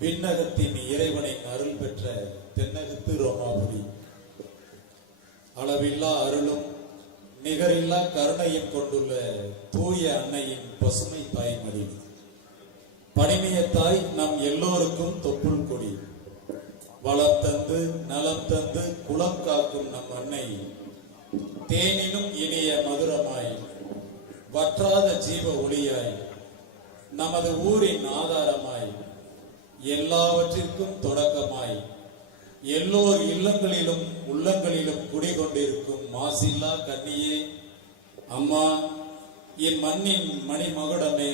விண்ணகத்தின் இறைவனின் அருள் பெற்ற தென்னகத்து ரோமாபுரி, அளவில்லா அருளும் நிகரில்லா கருணையும் கொண்டுள்ள தூய அன்னையின் பசுமை தாய்மடி, பணிமைய தாய் நம் எல்லோருக்கும் தொப்புள் கொடி, வளம் தந்து நலம் தந்து குலம் காக்கும் நம் அன்னை தேனினும் இனிய மதுரமாய் வற்றாத ஜீவ ஒளியாய் நமது ஊரின் ஆதாரமாய் எல்லாவற்றிற்கும் தொடக்கமாய் எல்லோர் இல்லங்களிலும் உள்ளங்களிலும் குடிகொண்டிருக்கும் மாசில்லா கன்னியே, அம்மா, என் மண்ணின் மணிமகுடமே,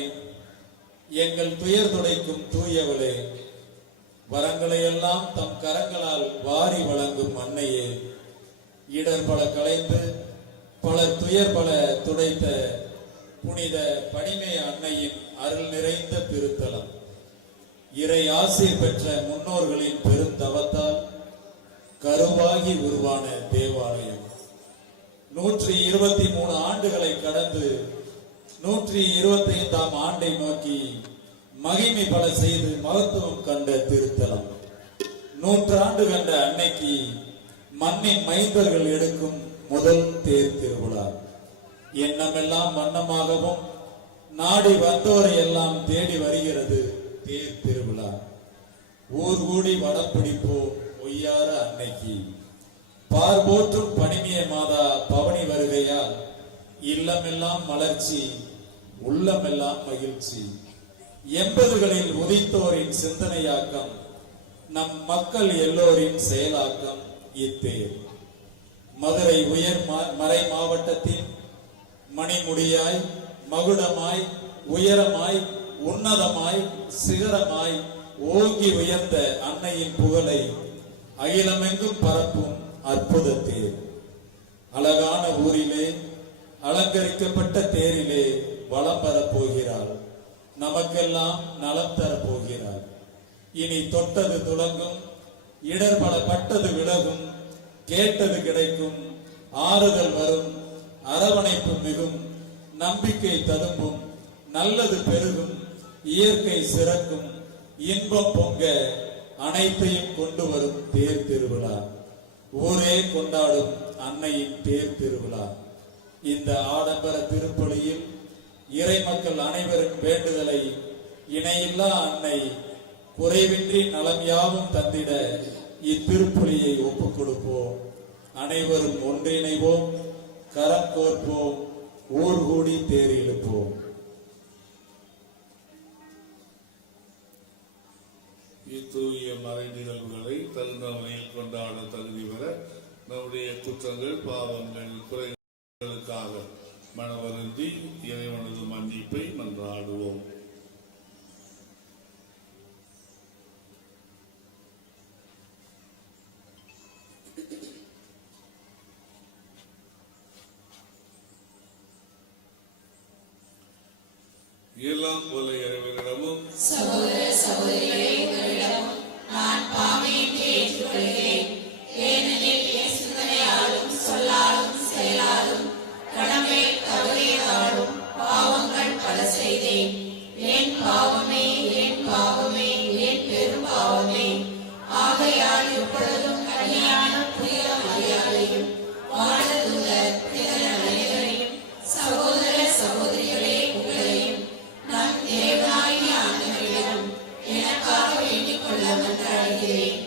எங்கள் துயர் துடைக்கும் தூயவளே, வரங்களை எல்லாம் தம் கரங்களால் வாரி வழங்கும் அன்னையே, இடர் பல களைந்து பல துயர் பல துடைத்த புனித பணிமை அன்னையின் அருள் நிறைந்த திருத்தலம், இறை ஆசீர் பெற்ற முன்னோர்களின் பெருந்தவத்தால் கருவாகி உருவான தேவாலயம் 123 ஆண்டுகளை கடந்து 125ஆம் ஆண்டை நோக்கி மகிமை பல செய்து மகத்துவம் கண்ட திருத்தலம், 100 ஆண்டு கண்ட அன்னைக்கு மண்ணின் மைந்தர்கள் எடுக்கும் முதல் தேர் திருவிழா, எண்ணமெல்லாம் வண்ணமாகவும் நாடி வந்தோரை எல்லாம் தேடி வருகிறது தேர் திருவிழா. ஊர் கூடி வடம் பிடிப்போம் ஒய்யார அன்னைக்கு, பார்போற்றும் பணிமிய மாதா பவனி வருகையால் இல்லமெல்லாம் மலர்ச்சி, உள்ளமெல்லாம் மகிழ்ச்சி. 80களில் உதித்தோரின் சிந்தனையாக்கம், நம் மக்கள் எல்லோரின் செயலாக்கம் இத்தேர். மதுரை உயர் மறை மாவட்டத்தின் மணிமுடியாய் மகுடமாய் உயரமாய் உன்னதமாய் சிகரமாய் ஓங்கி உயர்ந்த அன்னையின் புகழை அகிலமெங்கும் பரப்பும் அற்புத தேர். அழகான ஊரிலே அலங்கரிக்கப்பட்ட தேரிலே வலம் வரப்போகிறாள், நமக்கெல்லாம் நலம் தரப்போகிறாள். இனி தொட்டது துலங்கும், இடர்பல பட்டது விலகும், கேட்டது கிடைக்கும், ஆறுதல் வரும், அரவணைப்பு மிகும், நம்பிக்கை ததும்பும், நல்லது பெருகும், இயற்கை சிறக்கும், இன்பம் பொங்க அனைத்தையும் கொண்டு வரும் தேர் திருவிழா. ஊரே கொண்டாடும் அன்னையின் தேர் திருவிழா. இந்த ஆடம்பர திருப்பலியில் இறை மக்கள் அனைவரின் வேண்டுதலை இணையில்லா அன்னை குறைவின்றி நலம் யாவும் தந்திட இத்திருப்பலியை ஒப்புக் கொடுப்போம். அனைவரும் ஒன்றிணைவோம், கரம் கோர்ப்போம், ஊர் கூடி தேர் இழுப்போம். இத்தூய மறை நிகழ்வுகளை தருணமையில் கொண்டாட தகுதி பெற நம்முடைய குற்றங்கள் பாவங்கள் குறைகளுக்காக மனவருந்தி இறைவனது மன்னிப்பை மன்றாடுவோம். எல்லாம் போல இறைவனிடமும் சகோதர சகோதரிகளிடமும் நான் பாவனையின்றி ஏற்றுக்கொள்கிறேன். ஏனெனில் என் சிந்தனையாலும் சொல்லாலும் செயலாலும் கடமை தவறியதாலும் பாவங்கள் பல செய்தேன். ஆகையால் இப்பொழுதும் கனியான புதிய மரியாதையும் வானதூதர் புனிதர் அனைவரையும் சகோதர சகோதரிகளே உங்களையும் நம் தேவனாகிய ஆண்டவரிடம் எனக்காக வேண்டிக் கொள்ள மன்றாடுகிறேன்.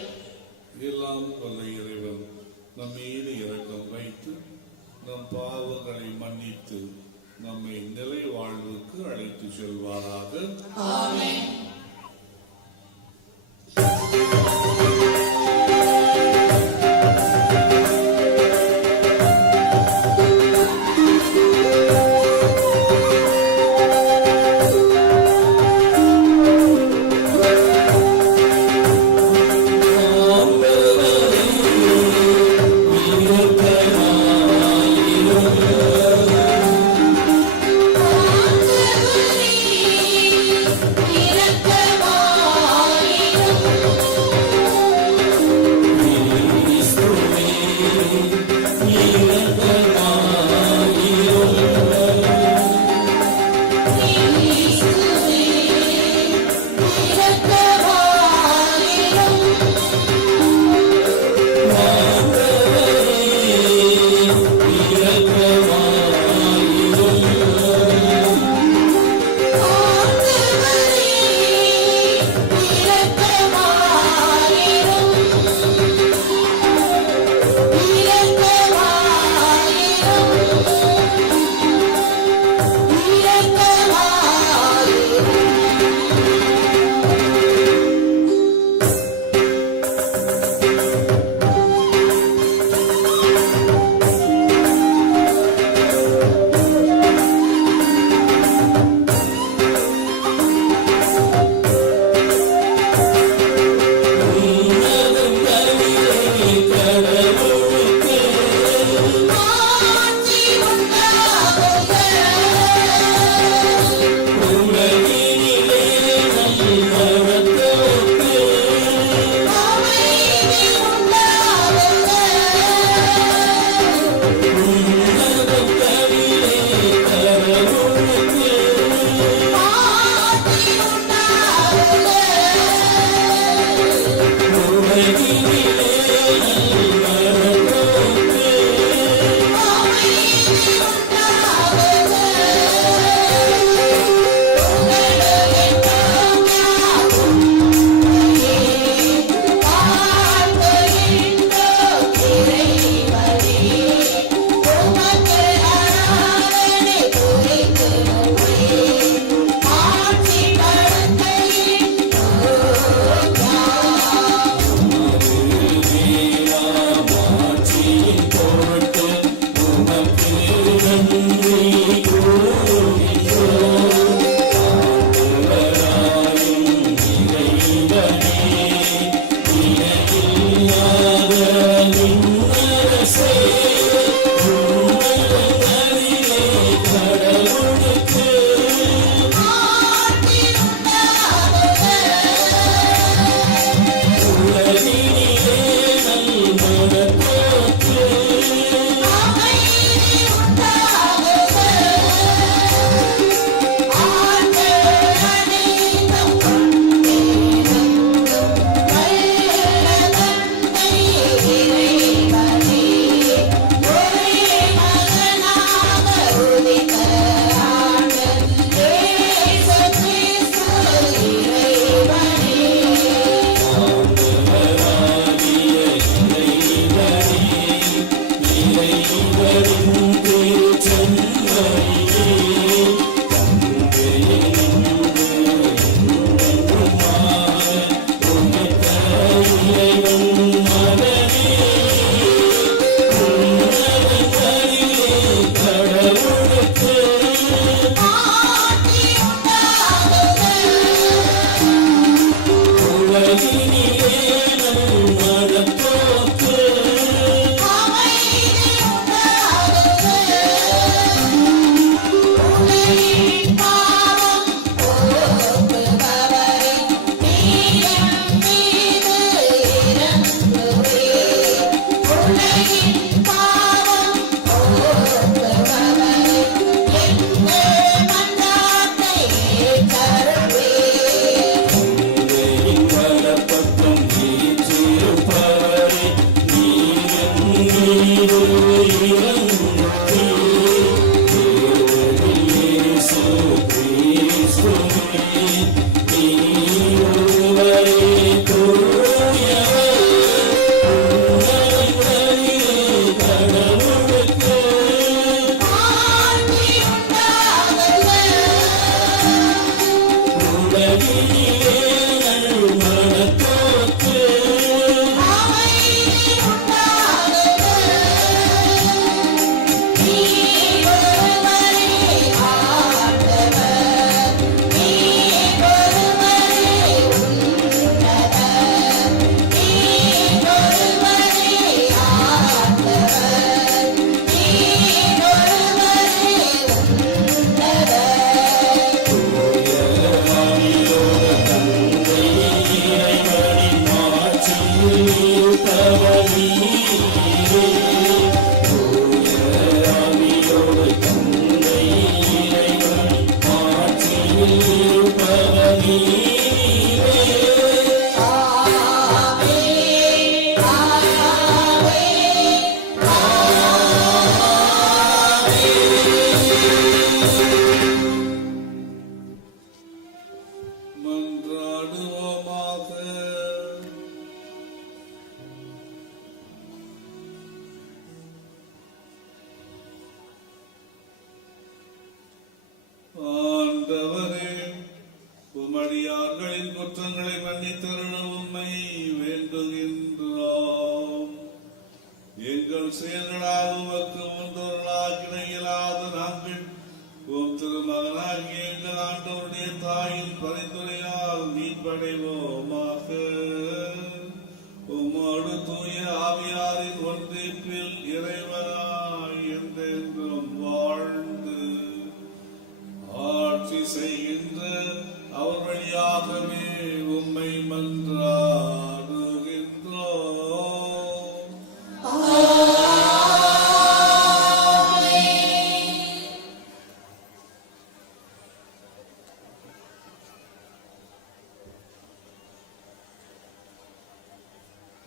எல்லாம் வல்ல இறைவன் நம் மீது இரக்கம் வைத்து நம் பாவங்களை மன்னித்து நம்மை நிலை வாழ்வுக்கு அழைத்து செல்வாராக. ஆமென். பட்ட மன்னித்தருள உம்மை வேண்டுகின்றோம். எங்கள் செயல்களால் உமக்கு முந்தொருளாகின இயலாத நாங்கள் உம் திருமகனாகிய எங்கள் ஆண்டவருடைய தாயின் பரிந்துரையால் மீட்படைவோமாக. உம்மோடு தூய ஆவியாரின் ஒன்றிப்பில் இறைவனாய் என்றென்றும் வாழ்ந்து ஆட்சி செய்கின்ற அவர் வழியாகவே உம்மை மன்றாடுகின்றோம்.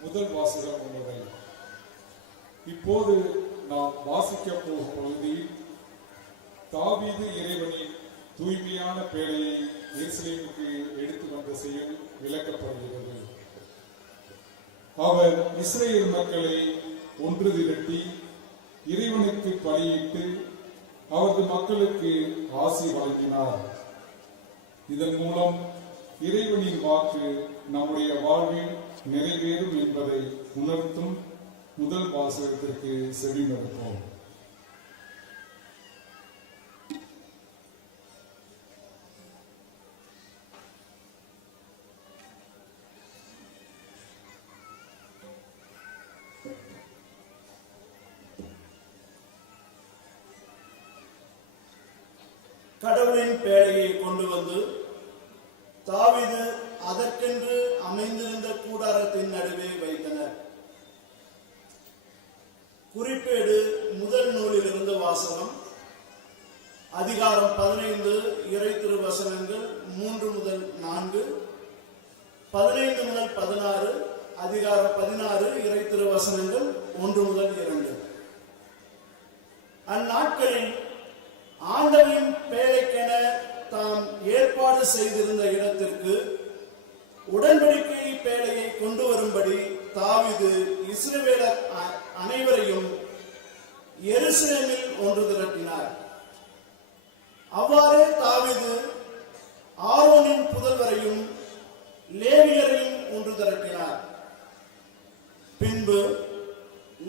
முதல் வாசகம் உணவை இப்போது நாம் வாசிக்கப் போகும் பகுதியில் தாவீது இறைவனின் தூய்மையான பேழையை எருசலேமுக்கு எடுத்து வந்த செயல் விளக்கப்படுகிறது. அவர் இஸ்ரேல் மக்களை ஒன்று திரட்டி இறைவனுக்கு பலியிட்டு அவரது மக்களுக்கு ஆசி வழங்கினார். இதன் மூலம் இறைவனின் வாக்கு நம்முடைய வாழ்வில் நிறைவேறும் என்பதை உணர்த்தும் முதல் வாசகத்திற்கு செவிமடுப்போம். கடவுளின் பேழையை கொண்டு வந்து தாவீது அதற்கென்று அமைந்திருந்த கூடாரத்தின் நடுவே வைத்தனர். குறிப்பேடு முதல் நூலிலிருந்து வாசகம். அதிகாரம் 15 இறை திருவசனங்கள் 3 முதல் 4, 15 முதல் 16, அதிகாரம் 16 இறை திருவசனங்கள் 1 முதல் 2. அந்நாட்களில் ஆண்டவரின் பேழைக்கென தாம் ஏற்பாடு செய்திருந்த இடத்திற்கு உடன்படிக்கை பேழையை கொண்டு வரும்படி தாவீது இஸ்ரவேலர் அனைவரையும் எருசலேமில் ஒன்று திரட்டினார். அவ்வாறே தாவீது ஆரோனின் புதல்வரையும் லேவியரையும் ஒன்று திரட்டினார். பின்பு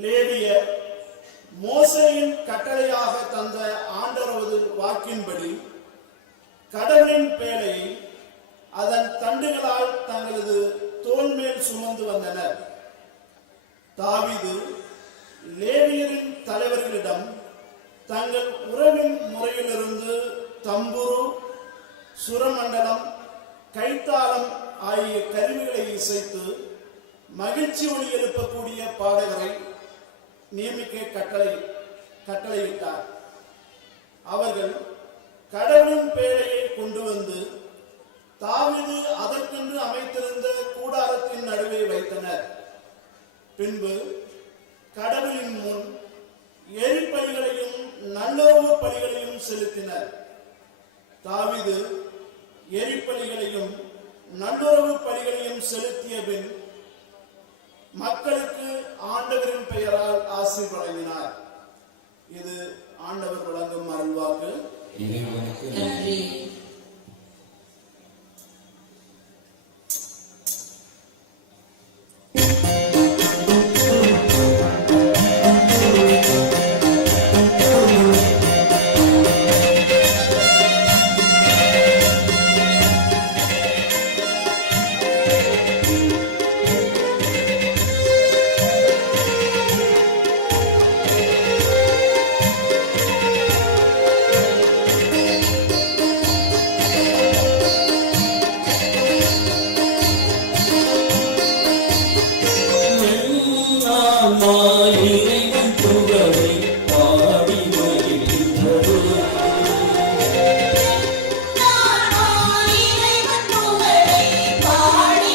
லேவியர் மோசேயின் கட்டளையாக தந்த ஆண்டவரது வாக்கின்படி கடவுளின் பேழையை அதன் தண்டுகளால் தங்களது தோள் மேல் சுமந்து வந்தனர். தாவீது லேவியரின் தலைவர்களிடம் தங்கள் உறவின் முறையிலிருந்து தம்புரு, சுரமண்டலம், கைத்தாளம் ஆகிய கருவிகளை இசைத்து மகிழ்ச்சி ஒலி எழுப்பக்கூடிய பாடகரை நியமிக்க கட்டளையிட்டார். அவர்கள் கடவுளின் பேழையை கொண்டு வந்து தாவீது அதற்கென்று அமைத்திருந்த கூடாரத்தின் நடுவே வைத்தனர். பின்பு கடவுளின் முன் எரிபலிகளையும் நல்லுறவு பலிகளையும் செலுத்தினர். தாவீது எரிபலிகளையும் நல்லுறவு பலிகளையும் செலுத்திய பின் மக்களுக்கு ஆண்டவரின் பெயரால் ஆசி வழங்கினார். இது ஆண்டவர் வழங்கும் அருள்வாக்கு. இறைவனுக்கு நன்றி. இறைவன் புகழை பாடி மகிழ்கின்றது. இறைவன் புகழை பாடி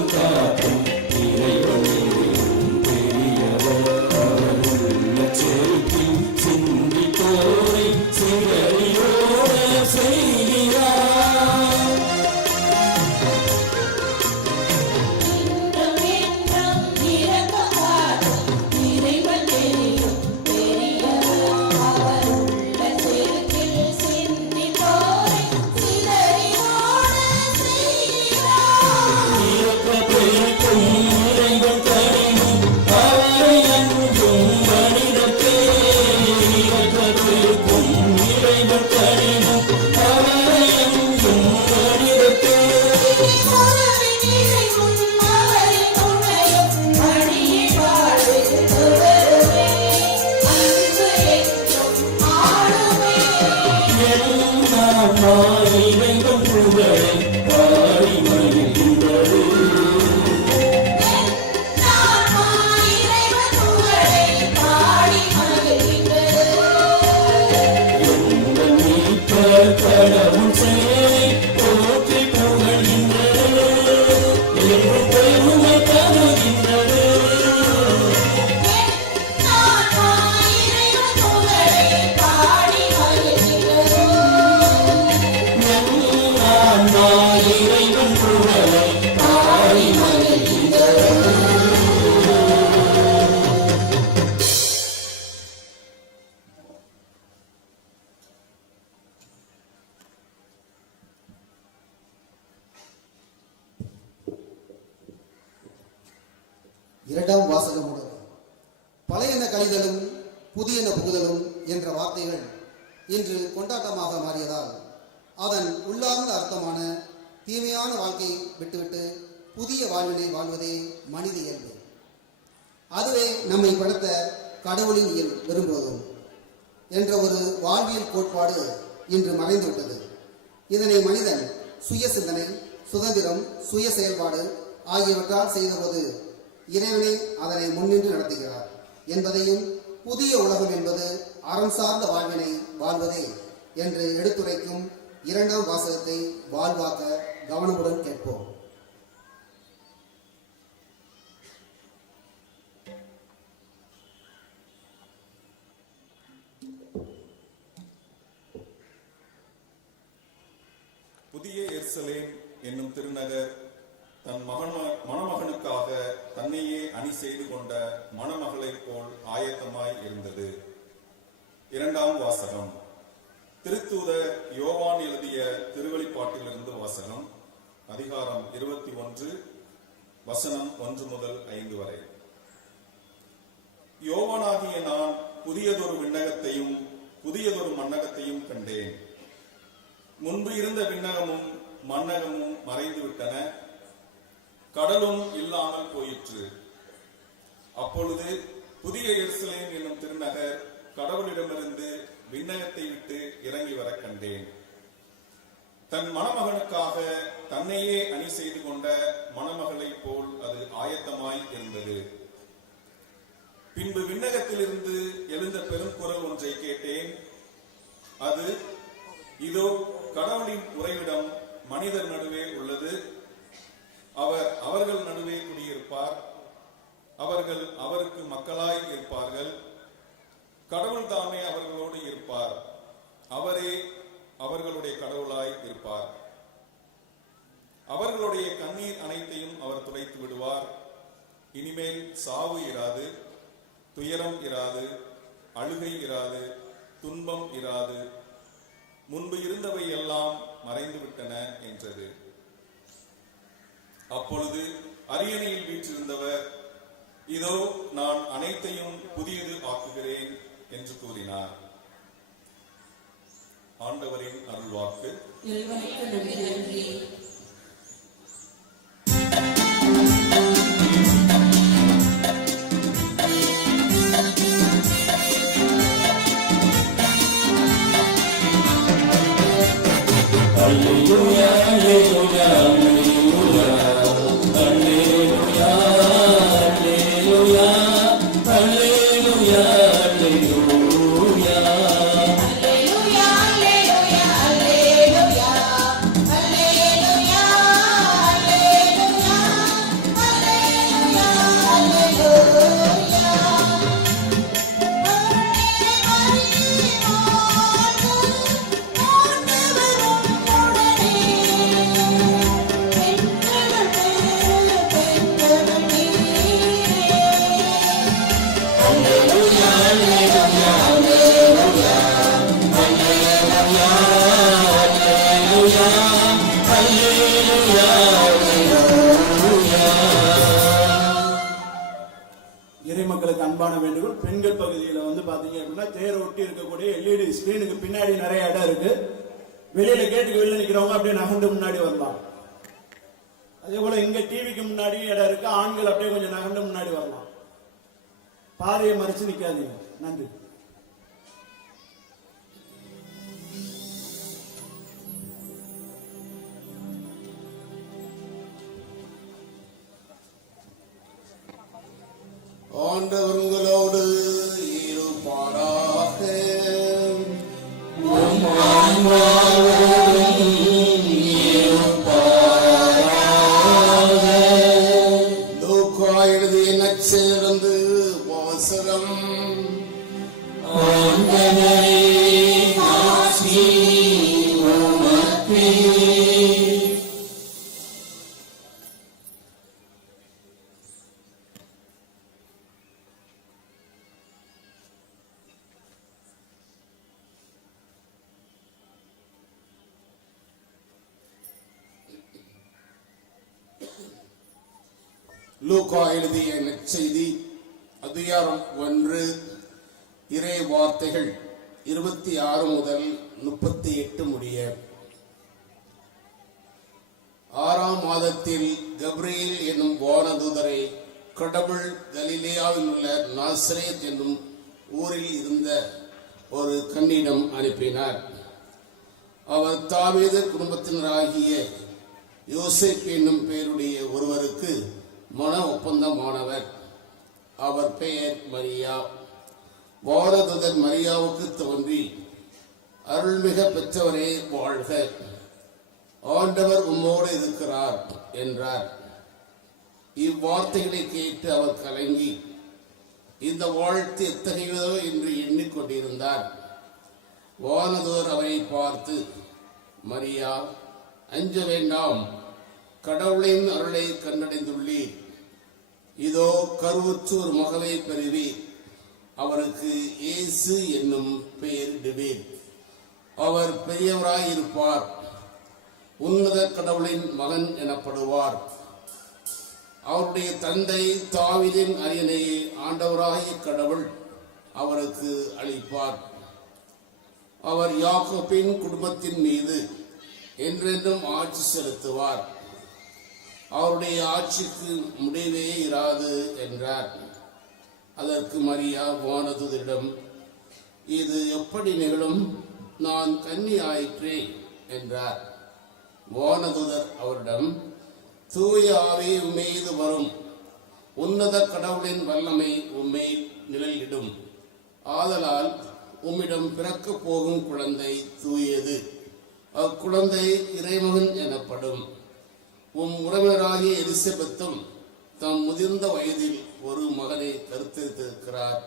காவலும் காக்கும் இறைவன் பெரியவர். அவருள்ள செருக்கில் சிந்தித்தோரை சிதறியோட செய்கிறார். இறைவன் புகழை பாடி மகிழ்கின்றது. எங்கள் மீட்பர் கடவுள் செயலை போற்றி புகழ்கின்றது. என்று பெருமை தருகின்றது. இறைவன் புகழை பாடி மகிழ்கின்றது. இரண்டாம் வாசகம் முதல் பழையன கழிதலும் புதியன புகுதலும் என்ற வார்த்தைகள் இன்று கொண்டாட்டமாக மாறியதால் அதன் உள்ளார்ந்த அர்த்தமான தீமையான வாழ்க்கையை விட்டுவிட்டு புதிய வாழ்வினை வாழ்வதே மனித இயல்பு. அதுவே நம்மை படைத்த கடவுளின் இயல்பு விரும்புவதும் என்ற ஒரு வாழ்வியல் கோட்பாடு இன்று மறைந்துவிட்டது. இதனை மனிதன் சுய சிந்தனை, சுதந்திரம், சுய செயல்பாடு ஆகியவற்றால் செய்தபோது இறைவனை அதனை முன்னின்று நடத்துகிறார் என்பதையும், புதிய உலகம் என்பது அறம் சார்ந்த வாழ்வினை வாழ்வதே என்று எடுத்துரைக்கும் இரண்டாம் வாசகத்தை வாழ்வாக்க கவனமுடன் கேட்போம். புதிய எருசலேம் என்னும் திருநகர் தன் மணமகனுக்காக தன்னையே அணி செய்து கொண்ட மணமகளைப் போல் ஆயத்தமாய் இருந்தது. இரண்டாம் வாசகம் திருத்தூதர் யோவான் எழுதிய திருவெளிப்பாட்டிலிருந்து வாசகம். அதிகாரம் 21 வசனம் 1 முதல் 5 வரை. யோவானாகிய நான் புதியதொரு விண்ணகத்தையும் புதியதொரு மண்ணகத்தையும் கண்டேன். முன்பு இருந்த விண்ணகமும் மண்ணகமும் மறைந்து விட்டன, கடலும் இல்லாமல் போயிற்று. அப்பொழுது புதிய எருசலேம் என்னும் திருநகர் கடவுளிடமிருந்து விண்ணகத்தை விட்டு இறங்கி வர கண்டேன். தன் மணமகனுக்காக தன்னையே அணி செய்து கொண்ட மணமகளைப் போல் அது ஆயத்தமாய் இருந்தது. பின்பு விண்ணகத்திலிருந்து எழுந்த பெருங்குரல் ஒன்றை கேட்டேன். அது, இதோ கடவுளின் உறைவிடம் மனிதர் நடுவே உள்ளது. அவர் அவர்கள் நடுவே குடியிருப்பார். அவர்கள் அவருக்கு மக்களாய் இருப்பார்கள். கடவுள் தாமே அவர்களோடு இருப்பார். அவரே அவர்களுடைய கடவுளாய் இருப்பார். அவர்களுடைய கண்ணீர் அனைத்தையும் அவர் துடைத்து விடுவார். இனிமேல் சாவு இராது, துயரம் இராது, அழுகை இராது, துன்பம் இராது. முன்பு இருந்தவை எல்லாம் மறைந்து விட்டன என்றது. அப்பொழுது அரியணையில் வீற்றிருந்தவர், இதோ நான் அனைத்தையும் புதியது ஆக்குகிறேன் என்று கூறினார். ஆண்டவரின் அருள்வாக்கு. இறைவனுக்கு நன்றி. Alleluia, alleluia, alleluia, alleluia, alleluia, alleluia, alleluia. அன்பான வேண்டுகோள், பெண்கள் பகுதியில் வந்து பாத்தீங்க அப்படின்னா தேரை ஒட்டி இருக்கக்கூடிய LED ஸ்கிரீனுக்கு பின்னாடி நிறைய இடம் இருக்கு. வெளியில கேட்டுக்கு வெளியில நிக்கிறவங்க அப்படியே நகர்ந்து முன்னாடி வரலாம். அதே போல இங்க டிவிக்கு முன்னாடி இடம் இருக்கு, ஆண்கள் அப்படியே கொஞ்சம் நகர்ந்து முன்னாடி வரலாம். பாதையை மறைச்சு நிக்காதீங்க. நன்றி. ஆண்டவர் உங்களோடு இருப்பாராக. லூக்கா எழுதிய நற்செய்தியிலிருந்து வாசகம். லூக்கா எழுதிய நற்செய்தி அதிகாரம் 1 இறை வார்த்தைகள் 26 முதல் 38 முடிய. 6ஆம் மாதத்தில் கப்ரியேல் என்னும் வானதூதரை கடவுள் கலிலேயாவில் உள்ள நாசரேத் என்னும் ஊரில் இருந்த ஒரு கன்னியிடம் அனுப்பினார். அவர் தாவீது குடும்பத்தினராகிய யோசேப்பு என்னும் பெயருடைய ஒருவருக்கு மன ஒப்பந்தமானவர். அவர் பெயர் மரியா. வானதூதர் மரியாவுக்கு தோன்றி, அருள்மிக பெற்றவரே வாழ்க, ஆண்டவர் உம்மோடு இருக்கிறார் என்றார். இவ்வார்த்தைகளை கேட்டு அவர் கலங்கி இந்த வாழ்த்து எத்தகையதோ என்று எண்ணிக்கொண்டிருந்தார். வானதூதர் அவரை பார்த்து, மரியா, அஞ்ச வேண்டாம், கடவுளின் அருளை கண்டடைந்துள்ளீர். இதோ கருவுற்று ஒரு மகனை பெறுவீர், அவருக்கு இயேசு என்னும் பெயரிடுவீர். அவர் பெரியவராயிருப்பார், உன்னத கடவுளின் மகன் எனப்படுவார். அவருடைய தந்தை தாவீதின் அரியணையை ஆண்டவராகிய கடவுள் அவருக்கு அளிப்பார். அவர் யாக்கோபின் குடும்பத்தின் மீது என்றென்றும் ஆட்சி செலுத்துவார். அவருடைய ஆட்சிக்கு முடிவே இராது என்றார். அதற்கு மரியா வானதூதரிடம், இது எப்படி நிகழும்? நான் கன்னி ஆயிற்றே என்றார். வானதூதர் அவரிடம், தூய ஆவி உம்மீது வரும், உன்னத கடவுளின் வல்லமை உம்மை நிழலிடும். ஆதலால் உம்மிடம் பிறக்கப் போகும் குழந்தை தூயது, அக்குழந்தை இறைமகன் எனப்படும். உம் உறவினராகிய எலிசபெத்தும் தம் முதிர்ந்த வயதில் ஒரு மகனை கருத்தரித்திருக்கிறார்.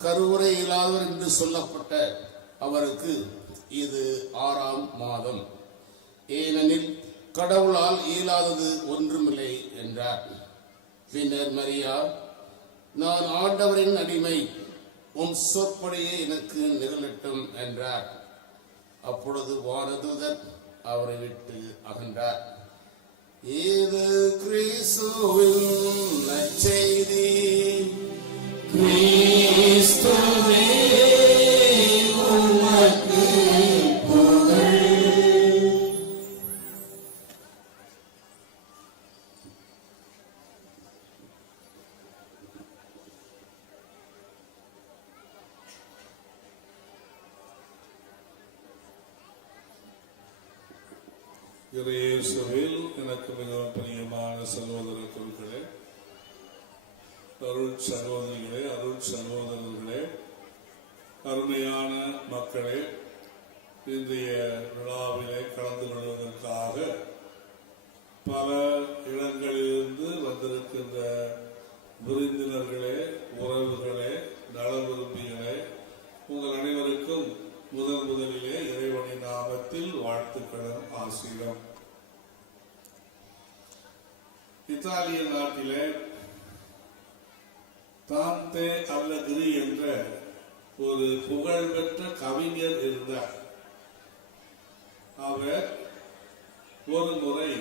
கருவுரை இயலாதவர் என்று சொல்லப்பட்ட அவருக்கு இது 6ஆம் மாதம், ஏனெனில் கடவுளால் இயலாதது ஒன்றுமில்லை என்றார். பின்னர் மரியா, நான் ஆண்டவரின் அடிமை, உம் சொற்படியே எனக்கு நிகழட்டும் என்றார். அப்பொழுது வானதூதர் அவரை விட்டு அகன்றார். இது கிறிஸ்துவின் நற்செய்தி. கிறிஸ்துவே உமக்கு புகழ். இயேசுவில் எனக்கு மிகவும் பிரியமான சகோதர குருக்களே, அருள் சகோதரிகளே, அருள் சகோதரர்களே, அருமையான மக்களே, இன்றைய விழாவிலே கலந்து கொள்வதற்காக பல இடங்களிலிருந்து வந்திருக்கின்ற விருந்தினர்களே, உறவுகளே, நல விரும்பிகளே, உங்கள் அனைவருக்கும் முதலிலே இறைவனின் நாமத்தில் வாழ்த்துக்களும் ஆசீர்வாதம். இத்தாலிய நாட்டிலே தாந்தே அல்லகிரி என்ற ஒரு புகழ்பெற்ற கவிஞர் இருந்தார். அவர் ஒரு முறை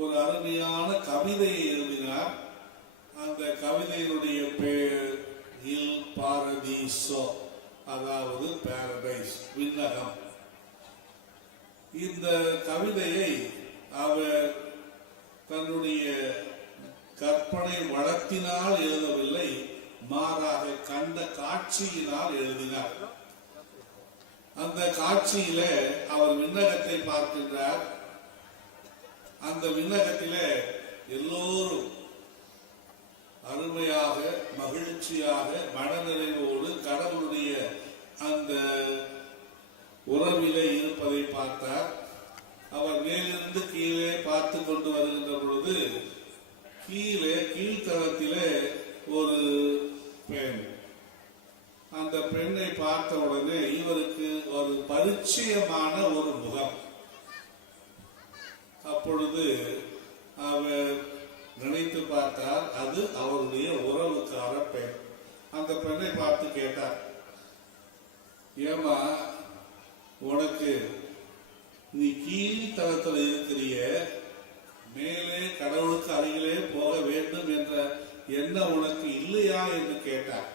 ஒரு அருமையான கவிதையை எழுதினார். அந்த கவிதையினுடைய பெயர் இல் பாரதீசோ, அதாவது பாரடைஸ், விண்ணகம். இந்த கவிதையை அவர் தன்னுடைய கற்பனை வளத்தினால் எழுதவில்லை, மாறாக கண்ட காட்சியினால் எழுதினார். அந்த காட்சியில அவர் விண்ணகத்தை பார்க்கின்றார். அந்த விண்ணகத்தில எல்லோரும் அருமையாக, மகிழ்ச்சியாக, மனநிறைவோடு கடவுளுடைய அந்த உறவிலே இருப்பதை பார்த்தார். அவர் மேலிருந்து கீழே பார்த்து கொண்டு வருகின்ற பொழுது கீழ்த்தளத்திலே ஒரு பெண். அந்த பெண்ணை பார்த்த உடனே இவருக்கு ஒரு பரிச்சயமான ஒரு முகம். அப்பொழுது அவர் நினைத்து பார்த்தார், அது அவருடைய உறவுக்கார பெண். அந்த பெண்ணை பார்த்து கேட்டார், ஏமா உனக்கு நீ கீழ்த்தளத்தில் இருக்கிறிய, மேலே கடவுளுக்கு அருகிலே போக வேண்டும் என்ற எண்ணம் உனக்கு இல்லையா என்று கேட்டார்.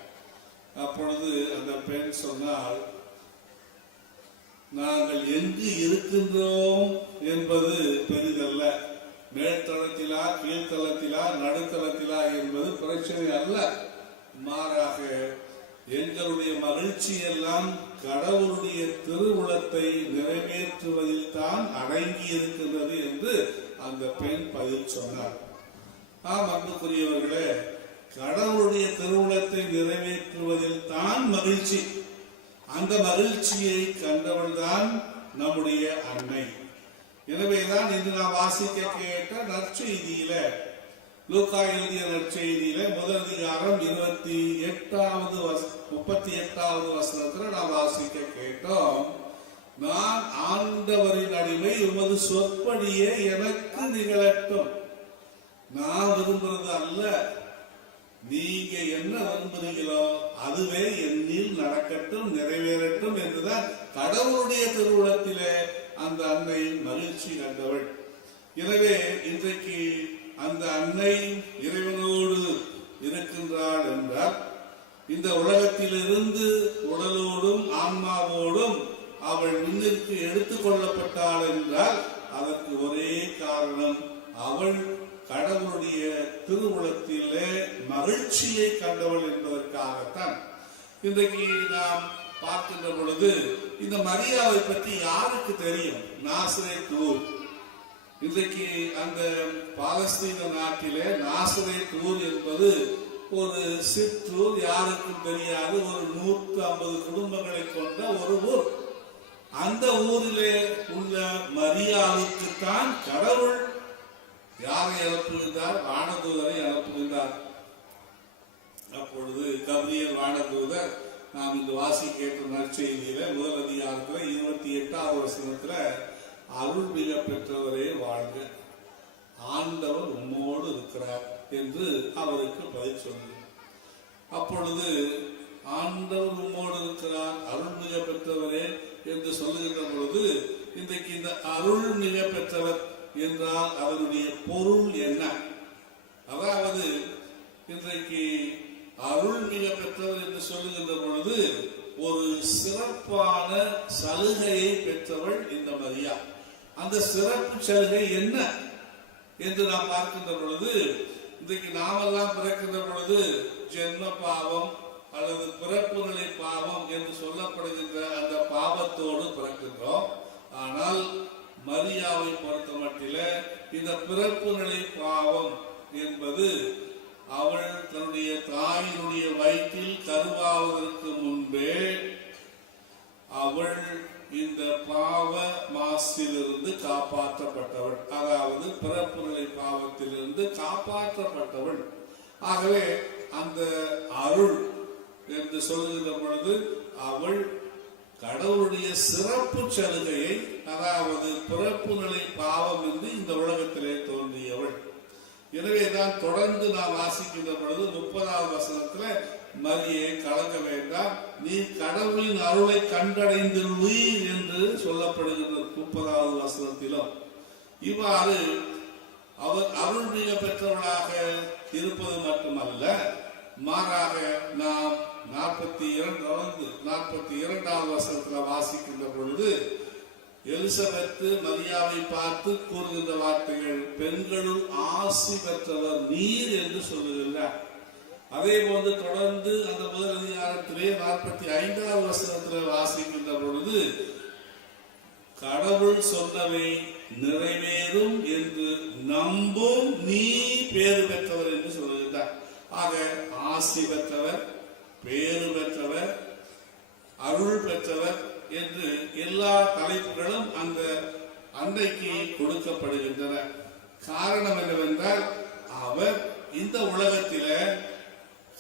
அப்பொழுது அந்த பெண் சொன்னால், நாங்கள் எங்கு இருக்கின்றோம் என்பது பெரிதல்ல, மேல்தளத்திலா கீழ்த்தளத்திலா நடுத்தளத்திலா என்பது பிரச்சனை அல்ல, மாறாக எங்களுடைய மகிழ்ச்சி எல்லாம் கடவுளுடைய திருவுளத்தை நிறைவேற்றுவதில் தான் அடங்கி இருக்கின்றது என்று அந்த பெண் பதில் சொன்னார். ஆம் அன்புக்குரியவர்களே, கடவுளுடைய திருவுளத்தை நிறைவேற்றுவதில் தான் மகிழ்ச்சி. அந்த மகிழ்ச்சியை கண்டவள் தான் நம்முடைய அன்னை. எனவேதான் இன்று நாம் வாசிக்க கேட்ட நற்செய்தியில, லூக்கா எழுதிய நற்செய்தியில முதல் அதிகாரம் 38வது வசனத்துல நாம் வாசிக்க கேட்டோம், நான் ஆண்டவரின் அடிமை, உமது சொற்படியே எனக்கு நிகழட்டும். நான் விரும்புறது அல்ல, நீங்க என்ன விரும்புறீங்களோ அதுவே என்னில் நடக்கட்டும், நிறைவேறட்டும் என்றுதான் கடவுளுடைய திருவுளத்திலே அந்த அன்னை மகிழ்ச்சி கண்டவள். எனவே இன்றைக்கு அந்த அன்னை இறைவனோடு இருக்கின்றாள் என்றால், இந்த உலகத்திலிருந்து உடலோடும் ஆன்மாவோடும் அவள் முன்னிற்கு எடுத்துக் கொள்ளப்பட்டாள் என்றால் அதற்கு ஒரே காரணம், அவள் கடவுளுடைய திருவுளத்திலே மகிழ்ச்சியை கண்டவள் என்பதற்காகத்தான். இன்றைக்கு நாம் பார்க்கின்ற பொழுது இந்த மரியாவை பற்றி யாருக்கு தெரியும்? நாசரேத் ஊர். இன்றைக்கு அந்த பாலஸ்தீன நாட்டிலே நாசரேத் ஊர் என்பது ஒரு சிற்றூர், யாருக்கும் தெரியாது, ஒரு 150 குடும்பங்களை கொண்ட ஒரு ஊர். அந்த ஊரிலே உள்ள மரியாவுக்கு தான் கடவுள் யாரை அனுப்புகின்றார்? வானதூதரை அனுப்புகின்றார். அப்பொழுது கபிரியல் வானதூதர், நாம் இந்த வாசி கேட்ட நற்செய்தியில முதல் அதிகாரத்துல 28வது வசனத்துல, அருள் மிக பெற்றவரே வாழ்க, ஆண்டவர் உம்மோடு இருக்கிறார் என்று அவருக்கு பதில் சொன்னார். அப்பொழுது ஆண்டவர் உம்மோடு இருக்கிறார், அருள் மிக பெற்றவரே என்று சொல்லுகின்ற பொழுது, இன்றைக்கு இந்த அருள் மிக பெற்றவர் என்றால் அதனுடைய பொருள் என்ன? அதாவது இன்றைக்கு அருள் மிக பெற்றவர் என்று சொல்லுகின்ற பொழுது ஒரு சிறப்பான சலுகையை பெற்றவள் இந்த மரியா. அந்த சிறப்பு சலுகை என்ன என்று நாம் பார்க்கின்ற பொழுது, இன்றைக்கு நாமெல்லாம் பிறக்கின்ற பொழுது ஜென்ம பாவம் அல்லது பிறப்பு நிலை பாவம் என்று சொல்லப்படுகின்ற அந்த பாவத்தோடு பிறக்கின்றோம். ஆனால் மரியாவை பொறுத்த மட்டில இந்த பிறப்பு நிலை பாவம் என்பது அவள் தன்னுடைய தாயினுடைய வயிற்றில் கருவாவதற்கு முன்பே அவள் இந்த பாவ மாசிலிருந்து காப்பாற்றப்பட்டவள், அதாவது பிறப்பு நிலை பாவத்திலிருந்து காப்பாற்றப்பட்டவள். ஆகவே அந்த அருள் என்று சொல்லுகின்ற பொழுது அவள் கடவுளுடைய சிறப்பு சலுகையை, அதாவது பிறப்பு நிலை பாவம் என்று இந்த உலகத்திலே தோன்றியவள். எனவேதான் தொடர்ந்து நாம் வாசிக்கின்ற பொழுது 30வது வசனத்துல, மரியே கலங்க வேண்டாம், நீ கடவுளின் அருளை கண்டடைந்துள்ளீர் என்று சொல்லப்படுகின்ற 30வது வசனத்திலும். இவ்வாறு அவர் அருள் மிக பெற்றவர்களாக இருப்பது மட்டுமல்ல, மாறாக நாம் 42வது வசனத்தில் வாசிக்கின்ற பொழுது எலிசபெத்து மரியாவை பார்த்து கூறுகின்ற வார்த்தைகள், பெண்களுள் ஆசி பெற்றவர் நீர் என்று சொல்லுகின்றார். அதே போன்று தொடர்ந்து அந்த முதல் அதிகாரத்திலே 45வது வசனத்தில் வாசிக்கின்ற பொழுது, கடவுள் சொன்னவை நிறைவேறும் என்று நம்பும் நீ பேறு பெற்றவர் என்று சொல்லுகின்றார். ஆக ஆசி பெற்றவர், பேறு பெற்றவர், அருள் பெற்றவர் என்று எல்லா தலைப்புகளும் அந்த அன்றைக்கு கொடுக்கப்படுகின்றன. காரணம் என்னவென்றால், அவர் இந்த உலகத்தில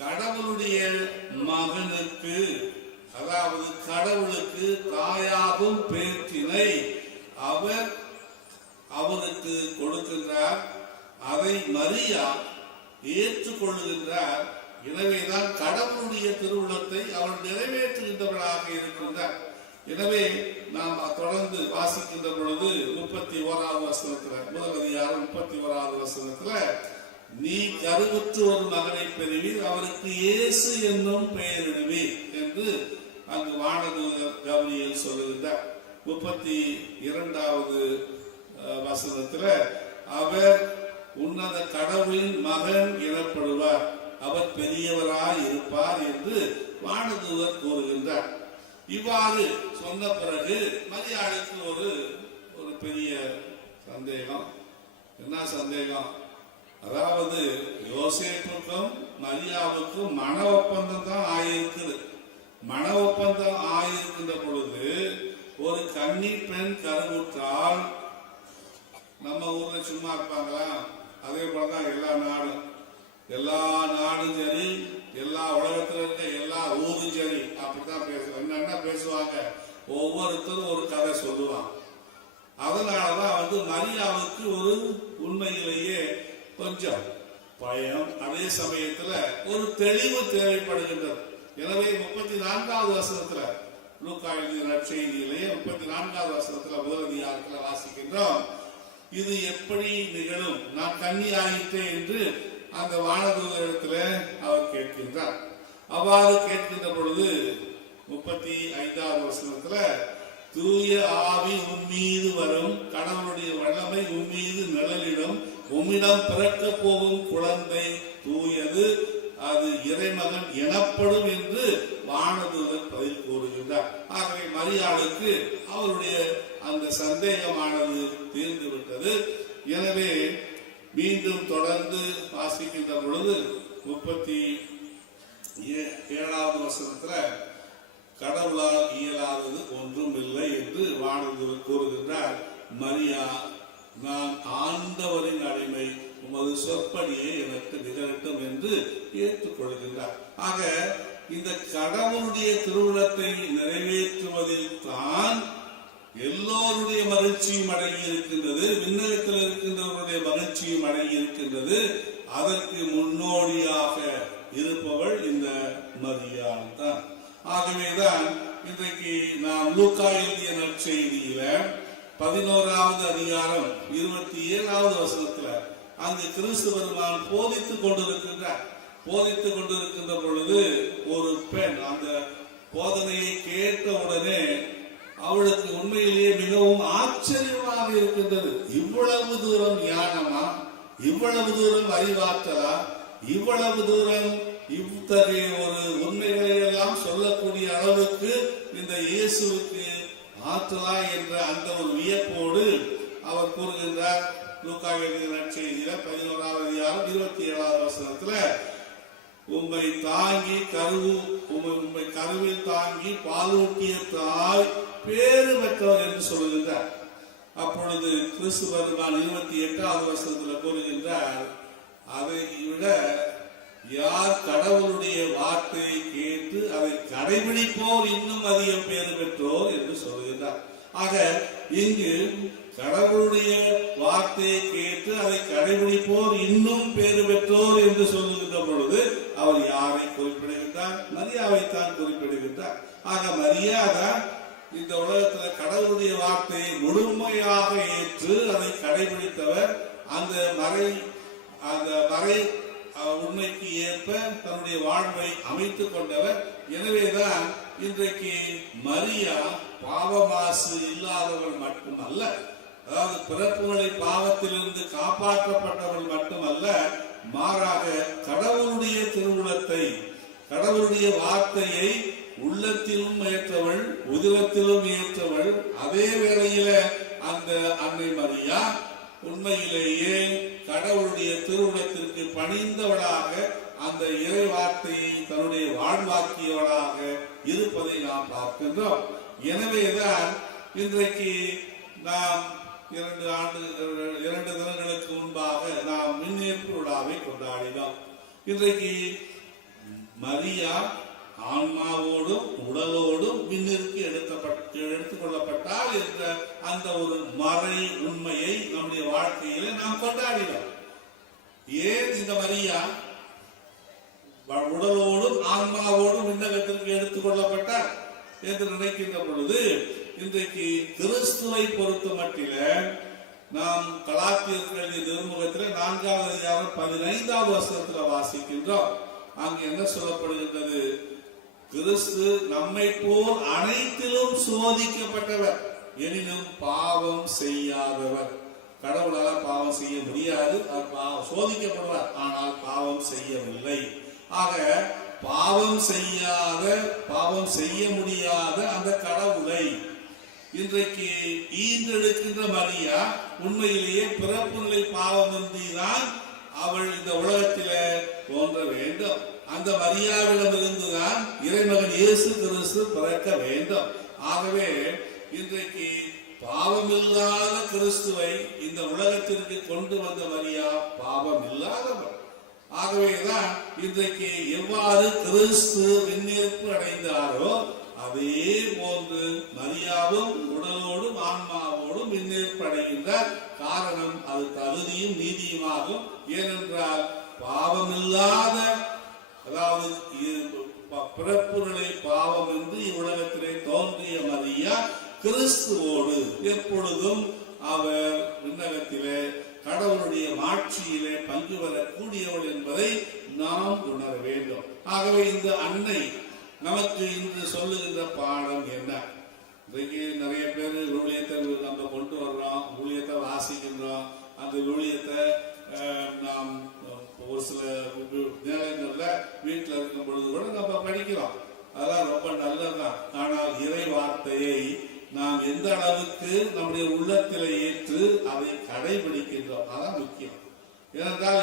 கடவுளுடைய மகனுக்கு, அதாவது கடவுளுக்கு தாயாகும் பேற்றினை அவர் அவருக்கு கொடுக்கின்றார். அதை மரியா ஏற்றுக்கொள்ளுகின்றார். எனவேதான் கடவுளுடைய திருவுளத்தை அவர் நிறைவேற்றுகின்றவர்களாக இருக்கின்றார். எனவே நாம் தொடர்ந்து வாசிக்கின்ற பொழுது 31வது வசனத்துல, முதல் அதிகாரம் 31வது வசனத்துல, நீ கருவுற்று ஒரு மகனை பெறுவீர், அவருக்கு இயேசு என்னும் பெயரிடுவீர் என்று அங்கு வானதூதர் கபிரியேல் சொல்லுகின்றார். 32வது வசனத்துல, அவர் உன்னத கடவுளின் மகன் எனப்படுவார், அவர் பெரியவராய் இருப்பார் என்று வானதூதர் கூறுகின்றார். இவ்வாறு சொன்ன பிறகு மரியாளுக்கு ஒரு பெரிய சந்தேகம். என்ன சந்தேகம்? அதாவது யோசேப்புக்கும் மரியாவுக்கும் மன ஒப்பந்தம் தான் ஆயிருக்குது. மன ஒப்பந்தம் ஆயிருக்கின்ற பொழுது ஒரு கன்னி பெண் கருவுற்றால் நம்ம ஊர்ல சும்மா இருப்பாங்களா? அதே போலதான் எல்லா நாடும் சரி, எல்லா உலகத்துல இருக்க எல்லா ஊரும் சரி, அப்படித்தான் பேசுவாங்க. என்ன பேசுவாங்க? ஒவ்வொருத்தரும் ஒரு கதை சொல்லுவாங்க. அதனாலதான் மரியாவுக்கு ஒரு உண்மையிலேயே கொஞ்சம் பயம், அதே சமயத்துல ஒரு தெளிவு தேவைப்படுகின்றது. எனவே 34வது வசனத்துல, லூக்கா எழுதிய நற்செய்தியிலேயே 34வது வசனத்துல முதல் அதிகாரத்துல வாசிக்கின்றோம், இது எப்படி நிகழும், நான் கன்னி ஆயிட்டேன் என்று அந்த வானதூதரிடத்துல அவர் கேட்கின்றார். அவ்வாறு கேட்கின்ற பொழுது 35வது வசனத்துல, தூய ஆவி உம்மீது வரும், கடவுளுடைய வல்லமை உம்மீது நிழலிடும், உம்மிடம் பிறக்க போகும் குழந்தை தூயது, அது இறைமகன் எனப்படும் என்று வானதூதர் பதில் கூறுகின்றார். ஆகவே மரியாளுக்கு அவருடைய அந்த சந்தேகமானது தீர்ந்து விட்டது. எனவே மீண்டும் தொடர்ந்து வாசிக்கின்ற பொழுது 37வது வசனத்துல, கடவுளால் இயலாதது ஒன்றும் இல்லை என்று வானதூதர் கூறுகின்றார். மரியா, நான் ஆண்டவரின் அடிமை, உமது சொற்படியே எனக்கு நிகழட்டும் என்று ஏற்றுக்கொள்கின்றார். ஆக இந்த கடவுளுடைய திருவுளத்தை நிறைவேற்றுவதில் தான் எல்லோருடைய மகிழ்ச்சியும் அடங்கி இருக்கின்றது, விண்ணகத்தில் இருக்கின்றவருடைய மகிழ்ச்சியும் அடங்கி இருக்கின்றது. அதற்கு முன்னோடியாக இருப்பவள் இந்த மரியாள் தான். ஆகவேதான் இன்றைக்கு நாம் லூக்கா எழுதிய நற்செய்தியில 11வது அதிகாரம் 27வது வசனத்துல அங்கு கிறிஸ்து பெருமான் போதித்துக் கொண்டிருக்கின்ற பொழுது ஒரு பெண் அந்த போதனையை கேட்ட உடனே அவளுக்கு உண்மையிலேயே மிகவும் ஆச்சரியமாக இருக்கின்றது. இவ்வளவு தூரம் ஞானமா, இவ்வளவு தூரம் அறிவாற்றலா, இவ்வளவு தூரம் இத்தகைய ஒரு உண்மைகளை எல்லாம் சொல்லக்கூடிய அளவுக்கு இந்த இயேசுவுக்கு ஆற்றலா என்ற அந்த ஒரு வியப்போடு அவர் கூறுகின்றார். லூக்கா எழுதிய நற்செய்தியில 11வது அதிகாரம் 27வது வசனத்துல, உம்மை கருவில் தாங்கி பாலூட்டிய தாய் பேறு பெற்றவர் என்று சொல்லுகின்றார். அப்பொழுது கிறிஸ்து பெருமான் 28வது வசனத்தில் கூறுகின்றார், அதை விட யார் கடவுளுடைய வார்த்தையை கேட்டு அதை கடைபிடிப்போர் இன்னும் அதிகம் பேறு பெற்றோர் என்று சொல்லுகின்றார். ஆக இங்கு கடவுளுடைய வார்த்தையை கேட்டு அதை கடைபிடிப்போர் இன்னும் பேறு பெற்றோர் என்று சொல்லுகின்ற பொழுது அவர் யாரை குறிப்பிடுகின்றார்? மரியாவைத்தான் குறிப்பிடுகின்றார். ஆக மரியாதான் இந்த உலகத்தில் கடவுளுடைய வார்த்தையை முழுமையாக ஏற்று அதை கடைபிடித்தவர். அந்த மறை உண்மைக்கு ஏற்ப தன்னுடைய வாழ்வை அமைத்துக் கொண்டவர். எனவேதான் இன்றைக்கு மரியா பாவமாசு இல்லாதவள் மட்டுமல்ல, அதாவது பிறப்புகளை பாவத்திலிருந்து காப்பாற்றப்பட்டவள் மட்டுமல்ல, மாறாக கடவுளுடைய திருவுளத்தை, கடவுளுடைய வார்த்தையை உள்ளத்திலும் ஏற்றவள், உதிரத்திலும் ஏற்றவள். அதே வேளையில அந்த அன்னை மரியா உண்மையிலேயே கடவுளுடைய திருவுளத்திற்கு பணிந்தவளாக, அந்த இறை வார்த்தையை தன்னுடைய வாழ்வாக்கியவளாக இருப்பதை நாம் பார்க்கின்றோம். எனவேதான் இன்றைக்கு நாம் 2 தினங்களுக்கு முன்பாக நாம் மின்னேற்பு விழாவை கொண்டாடினோம். இன்றைக்கு மரியா ஆன்மாவோடும் உடலோடும் விண்ணிற்கு எடுத்துக் கொள்ளப்பட்டால் என்ற அந்த ஒரு மறை உண்மையை நம்முடைய வாழ்க்கையில நாம் கொண்டாடினோம். ஏன் இந்த மரியா உடலோடும் ஆன்மாவோடும் விண்ணகத்திற்கு எடுத்துக் கொள்ளப்பட்டார் என்று நினைக்கின்ற பொழுது, இன்றைக்கு கிறிஸ்துவை பொறுத்த மட்டில நாம் கலாத்தியர்கள் நிருபத்தில் 4வது அதிகாரம் 15வது வசனத்தில் வாசிக்கின்றோம். அங்கு என்ன சொல்லப்படுகின்றது? கிறிஸ்து நம்மை போல் அனைத்திலும் சோதிக்கப்பட்டவர், எனினும் பாவம் செய்யாதவர். கடவுளால் பாவம் செய்ய முடியாது, அவர் சோதிக்கப்படுவார், ஆனால் பாவம் செய்யவில்லை. ஆக பாவம் செய்ய முடியாத அந்த கடவுளை இன்றைக்கு ஈன்றெடுக்கின்ற மரியா உண்மையிலேயே பிறப்பு நிலை பாவமின்றிதான் அவள் இந்த உலகத்தில தோன்ற வேண்டும். அந்த மரியாவிடமிருந்துதான் இறைமகன் இயேசு கிறிஸ்து பிறக்க வேண்டும். ஆகவே இன்றைக்கு பாவமில்லாத கிறிஸ்துவை இந்த உலகத்திற்கு கொண்டு வந்த மரியா பாவம் இல்லாதவர். ஆகவேதான் இன்றைக்கு எவ்வாறு கிறிஸ்து விண்ணேற்பு அடைந்தாரோ அதே போன்று மரியாவும் உடலோடும் ஆன்மாவோடும் விண்ணேற்பு அடைகின்றார். காரணம் அது தகுதியும் நீதியுமாகும். ஏனென்றால் பாவமில்லாத, அதாவது பிறப்புகளை பாவம் என்று இவ்வுலகத்திலே தோன்றிய மரியா கிறிஸ்துவோடு எப்பொழுதும் அவர் விண்ணகத்திலே கடவுளுடைய மாட்சியிலே பங்கு பெறக்கூடியவள் என்பதை நாம் உணர வேண்டும். ஆகவே இந்த அன்னை நமக்கு இன்று சொல்லுகின்ற பாடம் என்ன? இன்றைக்கு நிறைய பேர் ஊழியத்தை நம்ம கொண்டு வர்றோம், ஊழியத்தை வாசிக்கின்றோம். அந்த ஊழியத்தை நாம் ஒரு சில நேரங்கள்ல வீட்டில் இருக்கும் பொழுது கூட நம்ம படிக்கிறோம். அதெல்லாம் ரொம்ப நல்லதுதான். ஆனால் இறை வார்த்தையை நாம் எந்த அளவுக்கு நம்முடைய உள்ளத்தில் ஏற்று அதை கடைபிடிக்கின்றோம், அதான் முக்கியம். ஏனென்றால்